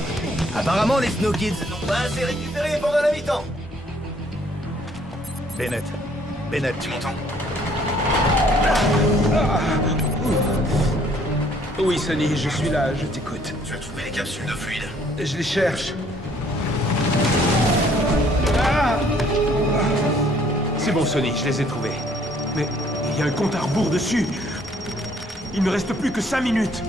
Apparemment, les Snow Kids n'ont pas assez récupéré pendant la mi-temps. Bennett, tu m'entends? Oui, Sonny, je suis là, je t'écoute. Tu as trouvé les capsules de fluide? Je les cherche. C'est bon, Sonny, je les ai trouvés. Mais il y a un compte à rebours dessus. Il ne reste plus que 5 minutes.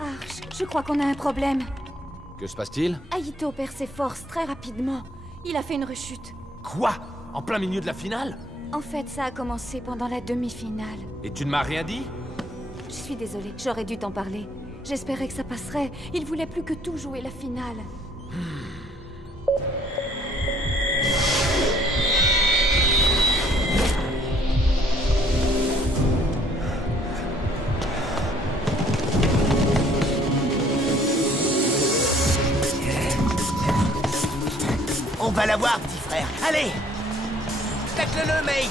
Arch, je crois qu'on a un problème. Que se passe-t-il? Aito perd ses forces très rapidement. Il a fait une rechute. Quoi? En plein milieu de la finale? En fait, ça a commencé pendant la demi-finale. Et tu ne m'as rien dit? Je suis désolée, j'aurais dû t'en parler. J'espérais que ça passerait. Il voulait plus que tout jouer la finale. On va l'avoir, petit frère. Allez! Tacle-le, May!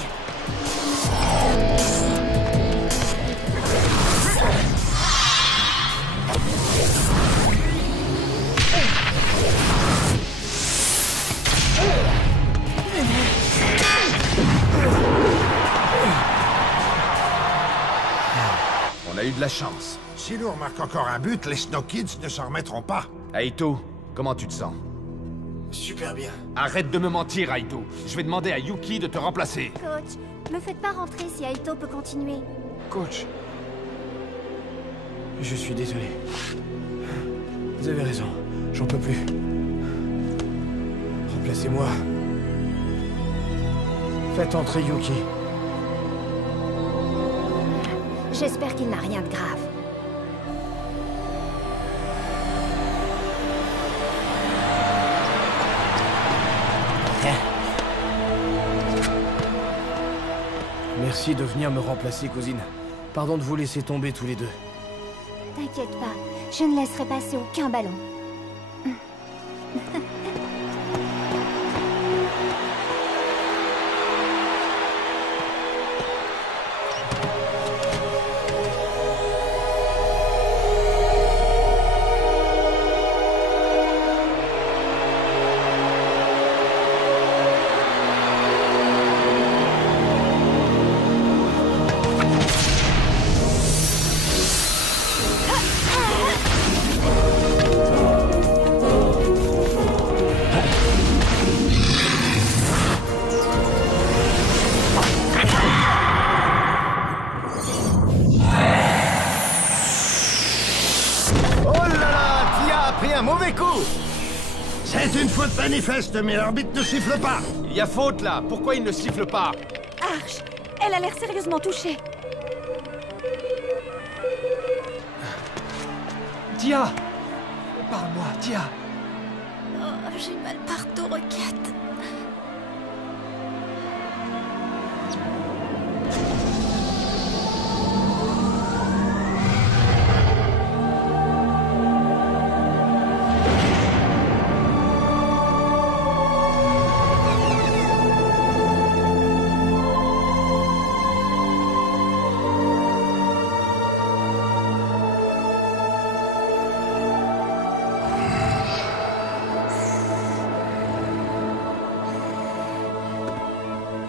On a eu de la chance. Si Lou marque encore un but, les Snow Kids ne s'en remettront pas. Aito, comment tu te sens? Super bien. Arrête de me mentir, Aito. Je vais demander à Yuki de te remplacer. Coach, me faites pas rentrer si Aito peut continuer. Coach. Je suis désolé. Vous avez raison. J'en peux plus. Remplacez-moi. Faites entrer Yuki. J'espère qu'il n'a rien de grave. Merci de venir me remplacer, cousine. Pardon de vous laisser tomber tous les deux. T'inquiète pas, je ne laisserai passer aucun ballon. C'est une faute manifeste, mais l'arbitre ne siffle pas. Il y a faute là. Pourquoi il ne siffle pas? Arch, elle a l'air sérieusement touchée. Tia! Parle-moi, Tia! Oh, j'ai mal partout, Roquette.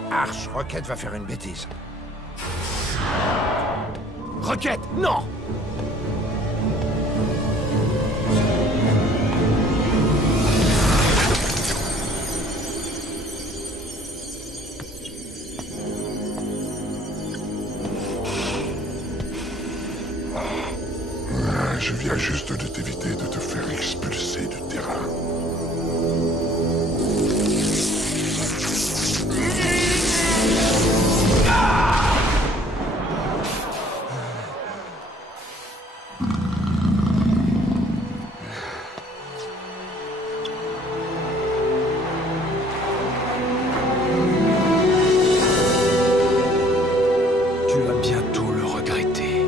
Arch, Roquette va faire une bêtise. Roquette, non! Je viens juste de t'éviter de te faire expulser du terrain. Tu vas bientôt le regretter.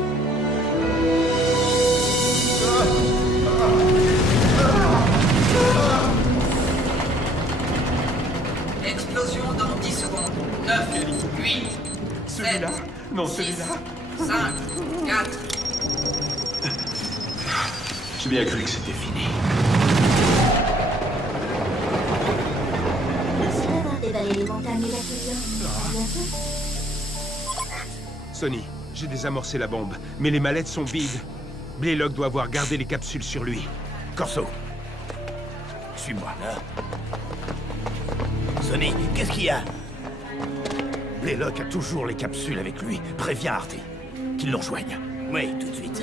Explosion dans 10 secondes. 9, 8, 7, Celui-là? Non, 6, celui-là. 5, 4. J'ai bien cru que c'était fini. Merci d'avoir dévalé les montagnes d'Aquilion. À bientôt. Sonny, j'ai désamorcé la bombe, mais les mallettes sont vides. Blaylock doit avoir gardé les capsules sur lui. Corso, suis-moi. Sonny, qu'est-ce qu'il y a? Blaylock a toujours les capsules avec lui. Préviens Artie qu'il le rejoigne. Oui, tout de suite.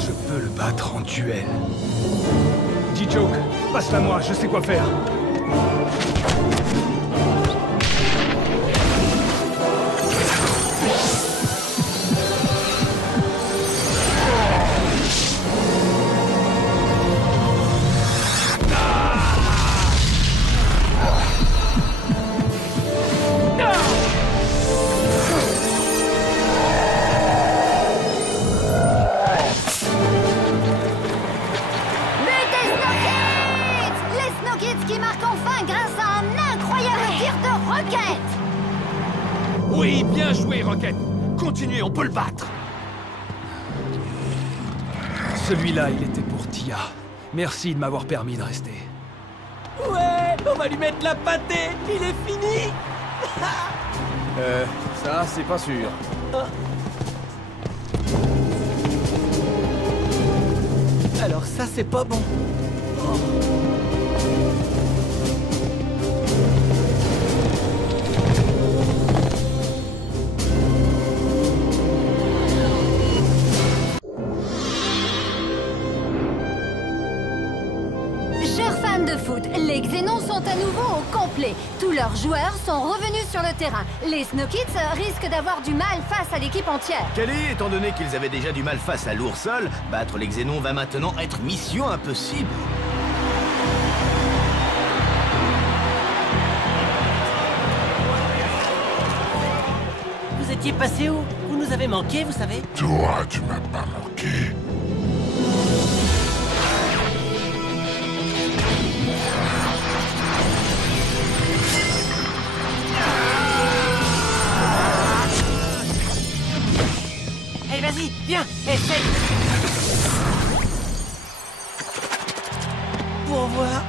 Je peux le battre en duel. Dis Joke, passe-la moi, je sais quoi faire. Oui, bien joué, Rocket. Continuez, on peut le battre. Celui-là, il était pour Tia. Merci de m'avoir permis de rester. Ouais, on va lui mettre la pâtée. Il est fini. Ça, c'est pas sûr. Alors ça, c'est pas bon. Chers fans de foot, les Xénons sont à nouveau au complet. Tous leurs joueurs sont revenus sur le terrain. Les Snow Kids risquent d'avoir du mal face à l'équipe entière. Kelly, étant donné qu'ils avaient déjà du mal face à l'Oursol, battre les Xénons va maintenant être mission impossible. Vous étiez passé où? Vous nous avez manqué, vous savez? Toi, tu m'as pas manqué. Allez, vas-y, viens, essaye. Pour voir.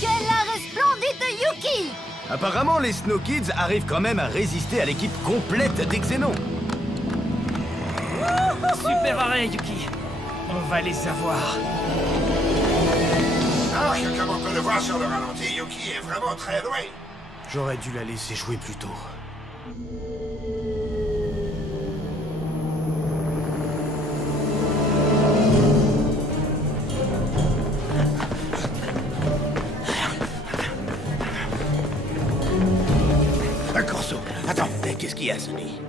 Quel arrêt splendide de Yuki! Apparemment, les Snow Kids arrivent quand même à résister à l'équipe complète des Xénons. Super arrêt, Yuki. On va les avoir. Comme on peut le voir sur le ralenti, Yuki est vraiment très loin. J'aurais dû la laisser jouer plus tôt. Corso, attends, qu'est-ce qu'il y a, Sonny?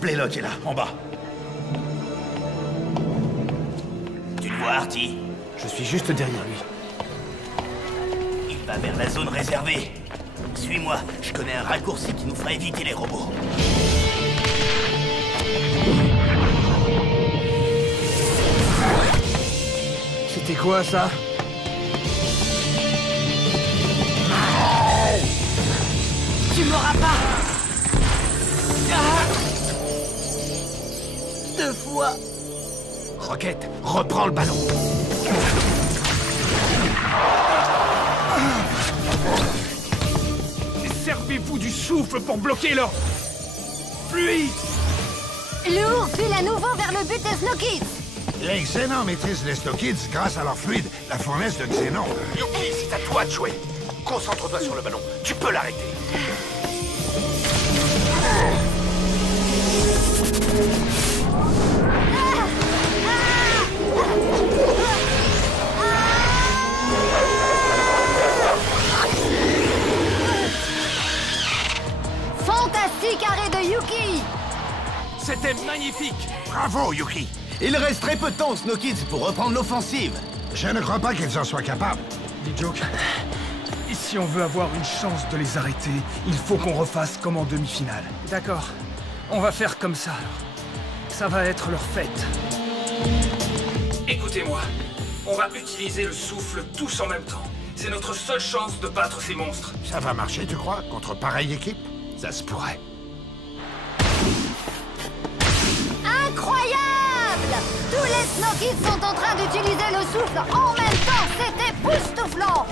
Blaylock est là, en bas. Tu le vois, Artie? Je suis juste derrière lui. Il va vers la zone réservée. Suis-moi, je connais un raccourci qui nous fera éviter les robots. C'était quoi, ça? Tu m'auras pas. Ah. 2 fois. Rocket, reprends le ballon. Servez-vous du souffle pour bloquer leur... fluide. Lourd file à nouveau vers le but des Snow Kids. Les Xénons maîtrisent les Snow Kids grâce à leur fluide, la fournaise de Xénon. Yuki, c'est à toi de jouer. Concentre-toi sur le ballon. Tu peux l'arrêter. Fantastique arrêt de Yuki. C'était magnifique. Bravo, Yuki. Il reste très peu de temps aux Snow Kids pour reprendre l'offensive. Je ne crois pas qu'ils en soient capables. D-Joke, et si on veut avoir une chance de les arrêter, il faut qu'on refasse comme en demi-finale. D'accord. On va faire comme ça, alors. Ça va être leur fête. Écoutez-moi. On va utiliser le souffle tous en même temps. C'est notre seule chance de battre ces monstres. Ça va marcher, tu crois, contre pareille équipe? Ça se pourrait. Incroyable! Tous les Snow Kids sont en train d'utiliser le souffle en même temps. C'est époustouflant!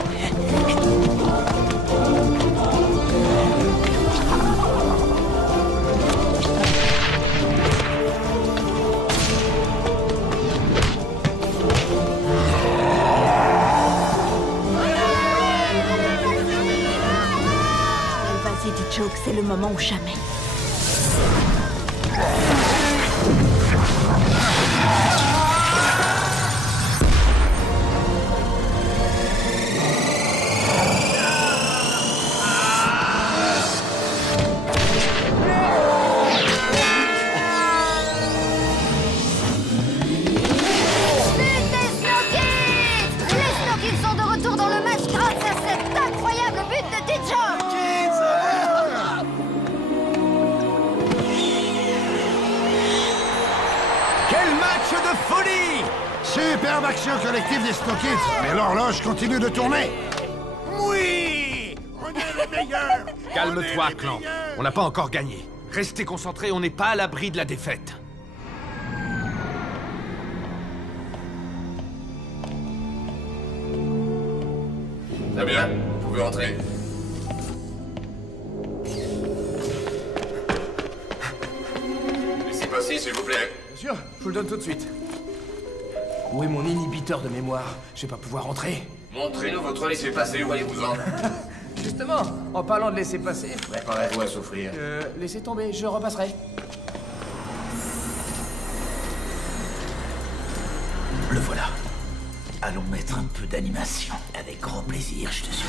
Vas-y, D-Joke, c'est le moment ou jamais. Superbe action collective des Snow Kids, mais l'horloge continue de tourner. Oui! On est les meilleurs! Calme-toi, Clank. On n'a pas encore gagné. Restez concentrés, on n'est pas à l'abri de la défaite. Très bien, vous pouvez entrer. Laissez passer, s'il vous plaît. Bien sûr, je vous le donne tout de suite. Où est mon inhibiteur de mémoire? Je vais pas pouvoir entrer. Montrez-nous votre laissez-passer, où allez-vous-en? Justement, en parlant de laisser passer... Préparez-vous à souffrir. Laissez tomber, je repasserai. Le voilà. Allons mettre un peu d'animation. Avec grand plaisir, je te suis.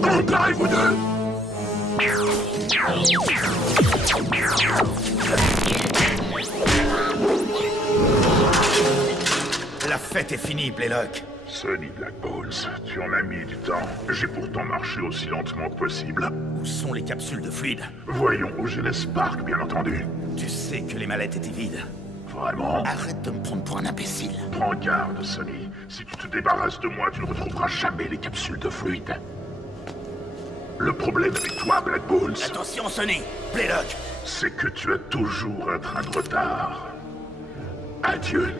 Préparez vous deux! La fête est finie, Blaylock. Sonny Black Bones, tu en as mis du temps. J'ai pourtant marché aussi lentement que possible. Où sont les capsules de fluide? Voyons au Genesis Park, bien entendu. Tu sais que les mallettes étaient vides. Vraiment? Arrête de me prendre pour un imbécile. Prends garde, Sonny. Si tu te débarrasses de moi, tu ne retrouveras jamais les capsules de fluide. Le problème avec toi, Black Bones... Attention, Sonny! Blaylock! C'est que tu as toujours un train de retard. Adieu.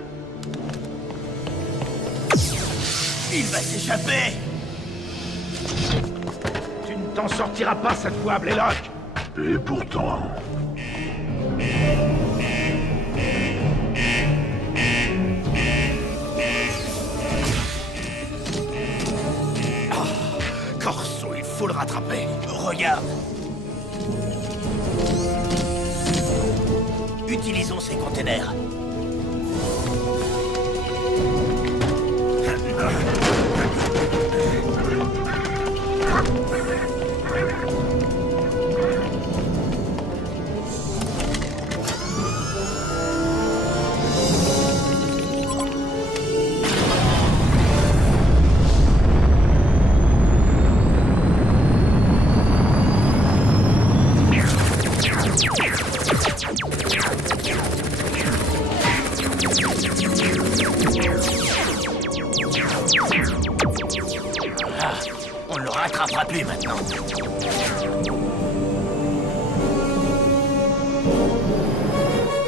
Il va s'échapper! Tu ne t'en sortiras pas cette fois, Blaylock! Et pourtant... Corso, il faut le rattraper. Regarde. Utilisons ces containers.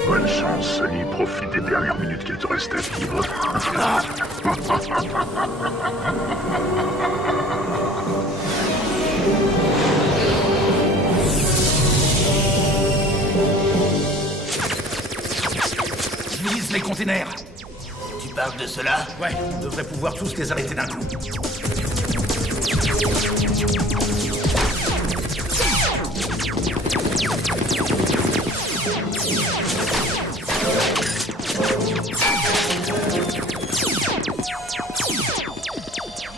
Bonne chance, Sonny. Profite des dernières minutes qu'il te reste à vivre. Vise les containers. Tu parles de cela? Ouais, on devrait pouvoir tous les arrêter d'un coup.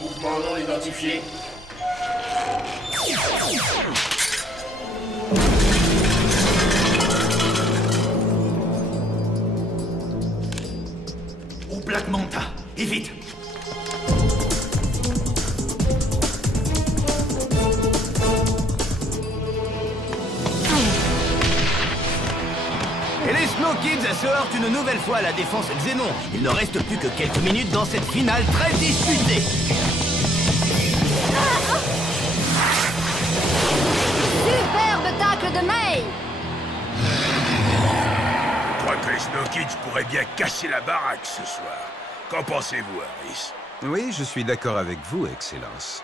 Mouvement non identifié. Au Black Manta, et vite. Et les Snow Kids se heurtent une nouvelle fois à la défense Xénon. Il ne reste plus que quelques minutes dans cette finale très disputée. Superbe tacle de May! Je crois que les Snow Kids pourraient bien casser la baraque ce soir. Qu'en pensez-vous, Harris? Oui, je suis d'accord avec vous, Excellence.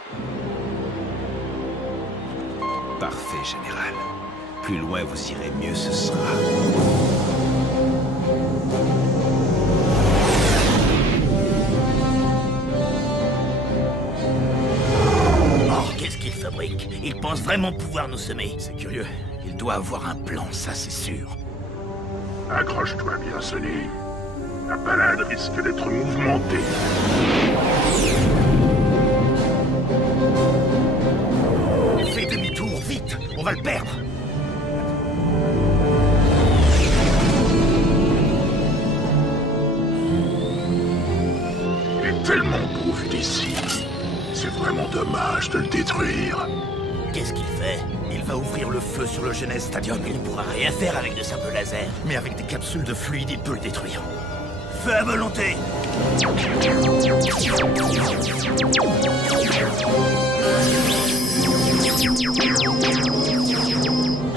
Parfait, Général. Plus loin vous irez, mieux ce sera. Oh, qu'est-ce qu'il fabrique? Il pense vraiment pouvoir nous semer. C'est curieux. Il doit avoir un plan, ça c'est sûr. Accroche-toi bien, Sonny. La balade risque d'être mouvementée. Fais demi-tour, vite. On va le perdre. Il est tellement beau vu d'ici. C'est vraiment dommage de le détruire. Qu'est-ce qu'il fait? Il va ouvrir le feu sur le Genes Stadium. Il ne pourra rien faire avec de simples lasers. Mais avec des capsules de fluide, il peut le détruire. Feu à volonté! Tu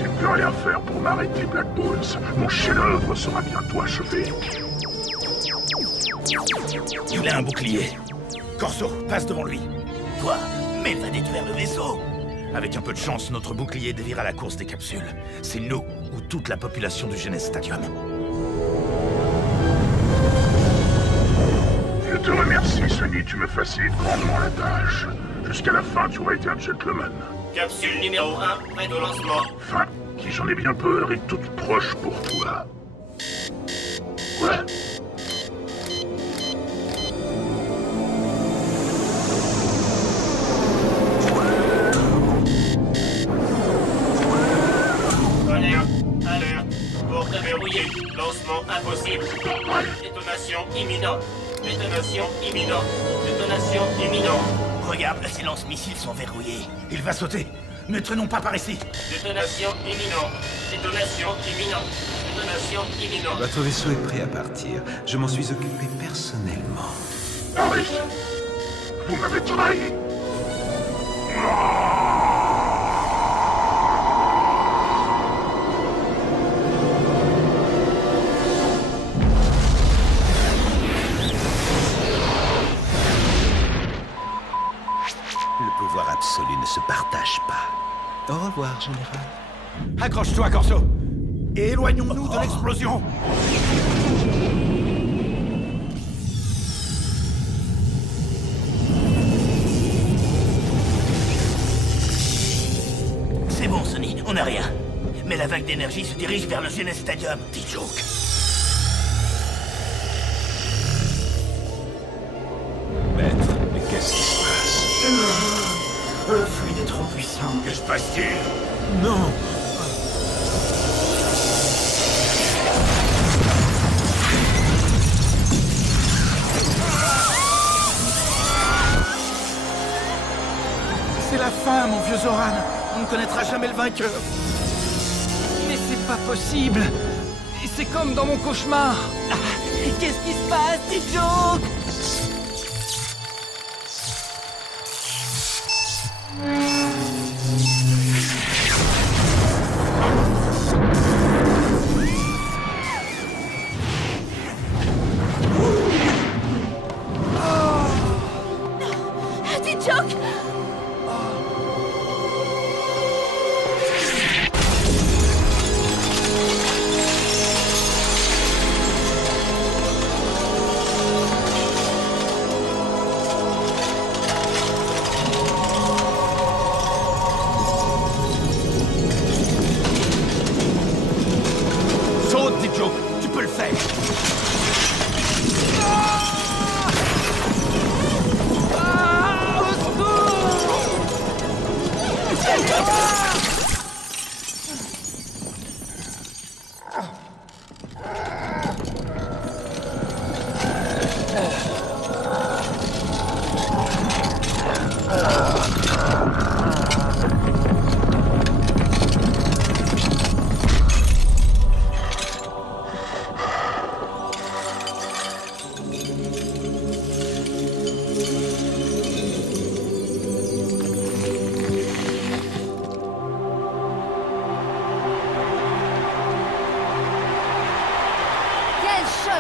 ne peux rien faire pour m'arrêter, Black Bones. Mon chef-d'œuvre sera bientôt achevé. Il a un bouclier. Corso, passe devant lui. Quoi? Mais il va détruire le vaisseau! Avec un peu de chance, notre bouclier déviera la course des capsules. C'est nous ou toute la population du Genes Stadium. Je te remercie, Sonny. Tu me facilites grandement la tâche. Jusqu'à la fin, tu auras été un gentleman. Capsule numéro 1, prête au lancement. Fin, qui j'en ai bien peur, est toute proche pour toi. Ouais. Lancement impossible. Détonation imminente. Détonation imminente. Détonation imminente. Regarde, les lance-missiles sont verrouillés. Il va sauter. Ne traînons pas par ici. Détonation imminente. Détonation imminente. Détonation imminente. Votre vaisseau est prêt à partir. Je m'en suis occupé personnellement. Harris, vous m'avez trahi. Le pouvoir absolu ne se partage pas. Au revoir, Général. Accroche-toi, Corso. Et éloignons-nous de l'explosion. C'est bon, Sonny, on n'a rien. Mais la vague d'énergie se dirige vers le Genes Stadium. Joke. Maître, mais qu'est-ce qui se passe? Le fluide est trop puissant. Que se passe-t-il? Non! C'est la fin, mon vieux Zoran. On ne connaîtra jamais le vainqueur. Mais c'est pas possible. C'est comme dans mon cauchemar. Qu'est-ce qui se passe, T-Joke?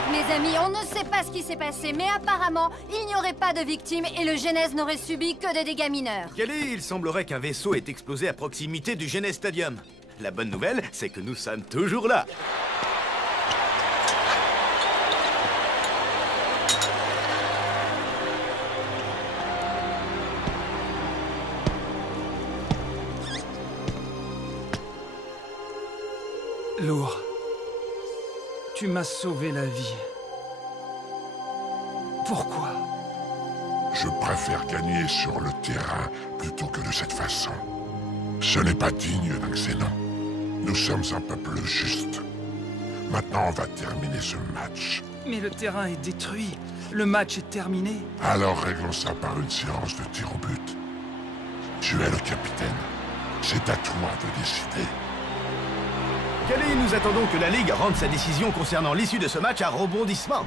Mes amis, on ne sait pas ce qui s'est passé, mais apparemment, il n'y aurait pas de victimes et le Genèse n'aurait subi que des dégâts mineurs. Kelly, il semblerait qu'un vaisseau ait explosé à proximité du Genèse Stadium. La bonne nouvelle, c'est que nous sommes toujours là. Lourd, tu m'as sauvé la vie. Pourquoi? Je préfère gagner sur le terrain plutôt que de cette façon. Ce n'est pas digne d'un Xénon. Nous sommes un peuple juste. Maintenant, on va terminer ce match. Mais le terrain est détruit. Le match est terminé. Alors réglons ça par une séance de tir au but. Tu es le capitaine. C'est à toi de décider. Kelly, nous attendons que la Ligue rende sa décision concernant l'issue de ce match à rebondissement.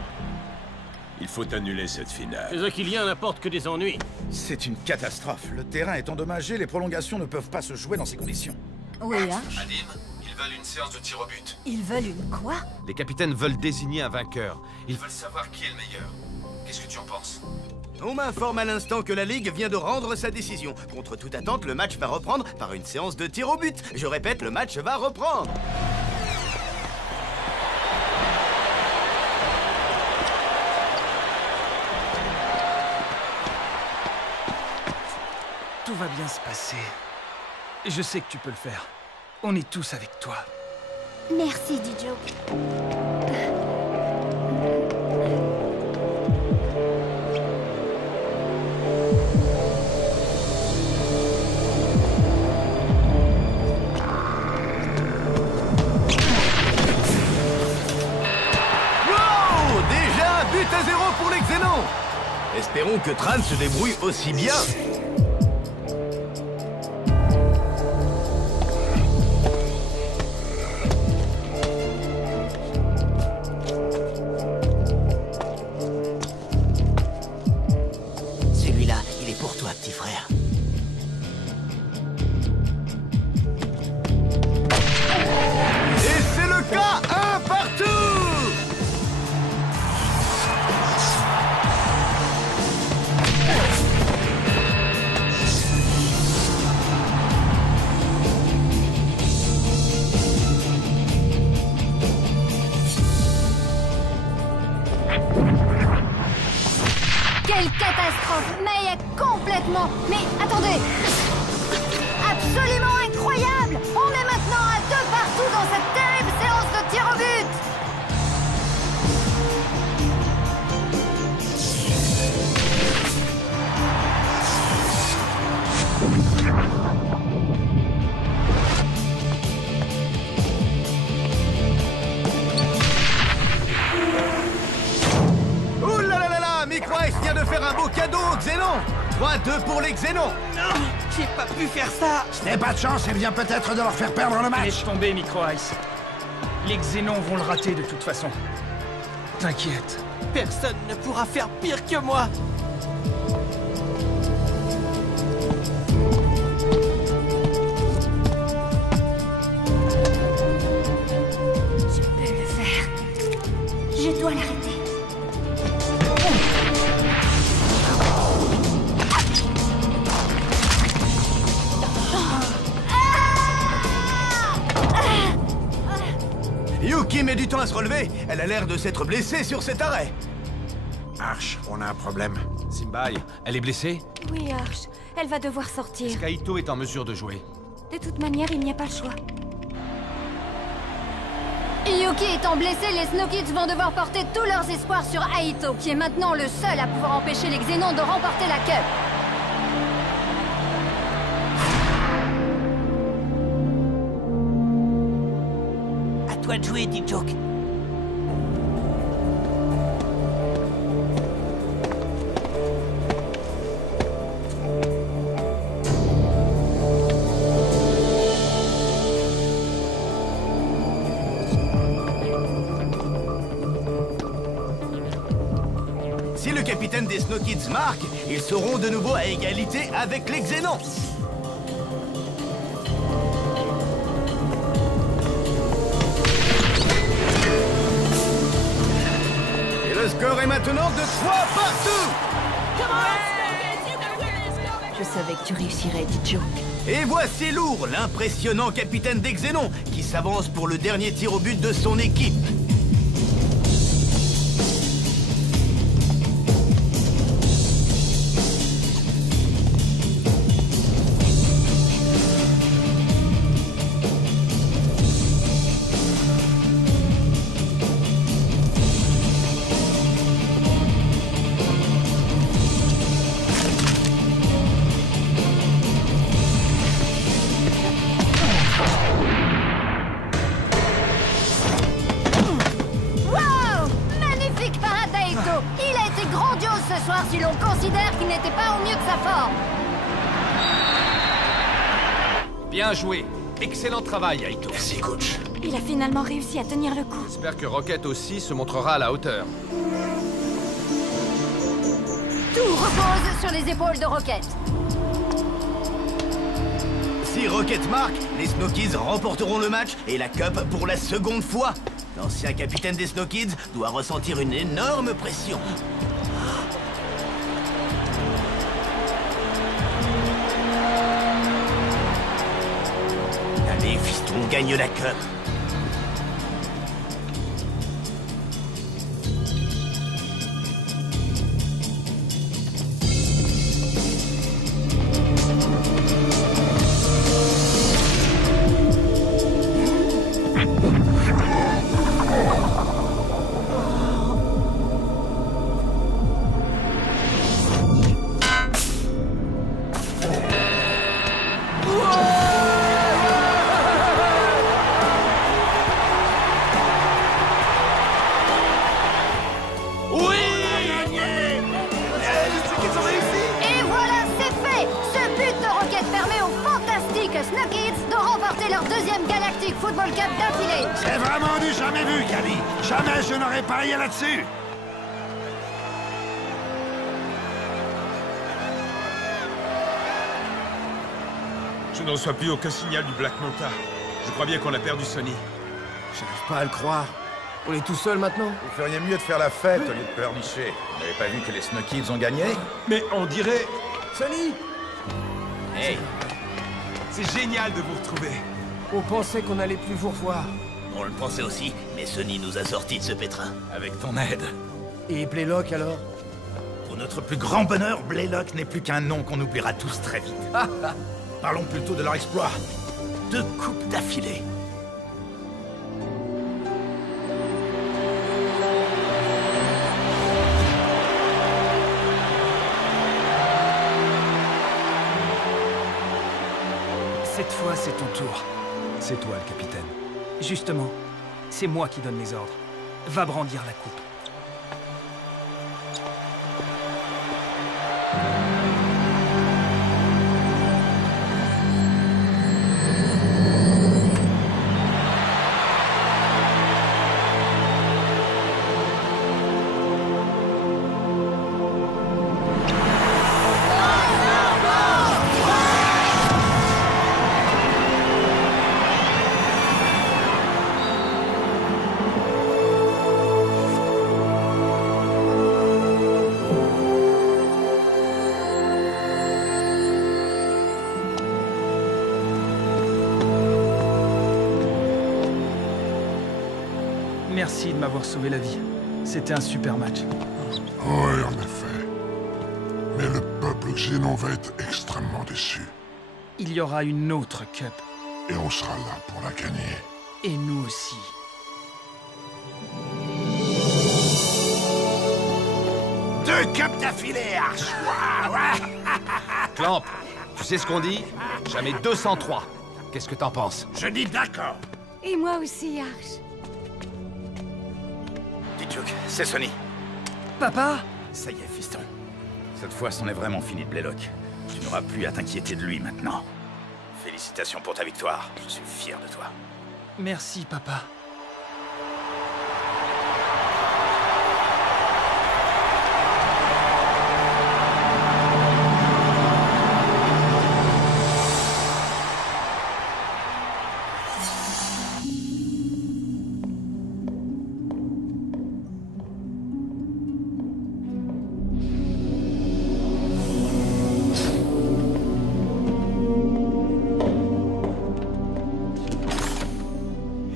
Il faut annuler cette finale. Les Aquiliens n'apportent que des ennuis. C'est une catastrophe. Le terrain est endommagé, les prolongations ne peuvent pas se jouer dans ces conditions. Oui, Arch. Adim, ils veulent une séance de tir au but. Ils veulent une quoi? Les capitaines veulent désigner un vainqueur. Ils veulent savoir qui est le meilleur. Qu'est-ce que tu en penses? On m'informe à l'instant que la Ligue vient de rendre sa décision. Contre toute attente, le match va reprendre par une séance de tir au but. Je répète, le match va reprendre. Tout va bien se passer. Je sais que tu peux le faire. On est tous avec toi. Merci, Dijo. Wow! Déjà, but à 0 pour les Xénons. Espérons que Tran se débrouille aussi bien. Celui-là, il est pour toi, petit frère. Et c'est le cas, un partout! Quelle catastrophe! May est complètement... Mais attendez! Absolument incroyable! On est maintenant à 2 partout dans cette terrible séance de tir au but! Ouh là là là là! Microice vient de faire un beau cadeau aux Xénons! 3-2 pour les Xénons! Non, j'ai pas pu faire ça. Ce n'est pas de chance, et vient peut-être de leur faire perdre le match. Laisse tomber, Micro-Ice. Les Xénons vont le rater de toute façon. T'inquiète. Personne ne pourra faire pire que moi. Je peux le faire. Je dois l'arrêter. Yuki met du temps à se relever. Elle a l'air de s'être blessée sur cet arrêt. Arch, on a un problème. Simbai, elle est blessée? Oui, Arch. Elle va devoir sortir. Kaito est en mesure de jouer. De toute manière, il n'y a pas le choix. Yuki étant blessé, les Snow Kids vont devoir porter tous leurs espoirs sur Aito, qui est maintenant le seul à pouvoir empêcher les Xénons de remporter la Cup. toi de jouer, Dick Joke. Si le capitaine des Snow Kids marque, ils seront de nouveau à égalité avec les Xénons. Et le score est maintenant de 3 partout. Je savais que tu réussirais, dit Joe. Et voici Lourd, l'impressionnant capitaine des Xénons, qui s'avance pour le dernier tir au but de son équipe. Si l'on considère qu'il n'était pas au mieux de sa forme. Bien joué. Excellent travail, Aito. Merci, coach. Il a finalement réussi à tenir le coup. J'espère que Rocket aussi se montrera à la hauteur. Tout repose sur les épaules de Rocket. Si Rocket marque, les Snow Kids remporteront le match et la Cup pour la seconde fois. L'ancien capitaine des Snow Kids doit ressentir une énorme pression. Allez, fiston, gagne la Cup. Snow Kids de remporter leur deuxième Galactic Football Cup d'affilée. C'est vraiment du jamais vu, Kali. Jamais je n'aurais parié là-dessus. Je ne reçois plus aucun signal du Black Manta. Je crois bien qu'on a perdu Sonny. J'arrive pas à le croire. On est tout seul maintenant? Vous feriez mieux de faire la fête au lieu de pleurnicher. Vous n'avez pas vu que les Snow Kids ont gagné? Mais on dirait... Sonny! Hey! C'est génial de vous retrouver. On pensait qu'on allait plus vous revoir. On le pensait aussi, mais Sonny nous a sortis de ce pétrin. Avec ton aide. Et Blaylock alors? Pour notre plus grand bonheur, Blaylock n'est plus qu'un nom qu'on oubliera tous très vite. Parlons plutôt de leur exploit. 2 coupes d'affilée. Cette fois, c'est ton tour. C'est toi le capitaine. Justement, c'est moi qui donne les ordres. Va brandir la coupe. Merci de m'avoir sauvé la vie. C'était un super match. Oui, en effet. Mais le peuple xénon va être extrêmement déçu. Il y aura une autre Cup. Et on sera là pour la gagner. Et nous aussi. Deux cups d'affilée, Arch. Clamp, tu sais ce qu'on dit? Jamais 203. Qu'est-ce que t'en penses? Je dis d'accord. Et moi aussi, Arch. Duke, c'est Sonny. Papa? Ça y est, fiston. Cette fois, c'en est vraiment fini de Blaylock. Tu n'auras plus à t'inquiéter de lui maintenant. Félicitations pour ta victoire. Je suis fier de toi. Merci, papa.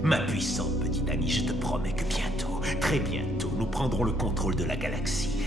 Ma puissante petite amie, je te promets que bientôt, très bientôt, nous prendrons le contrôle de la galaxie.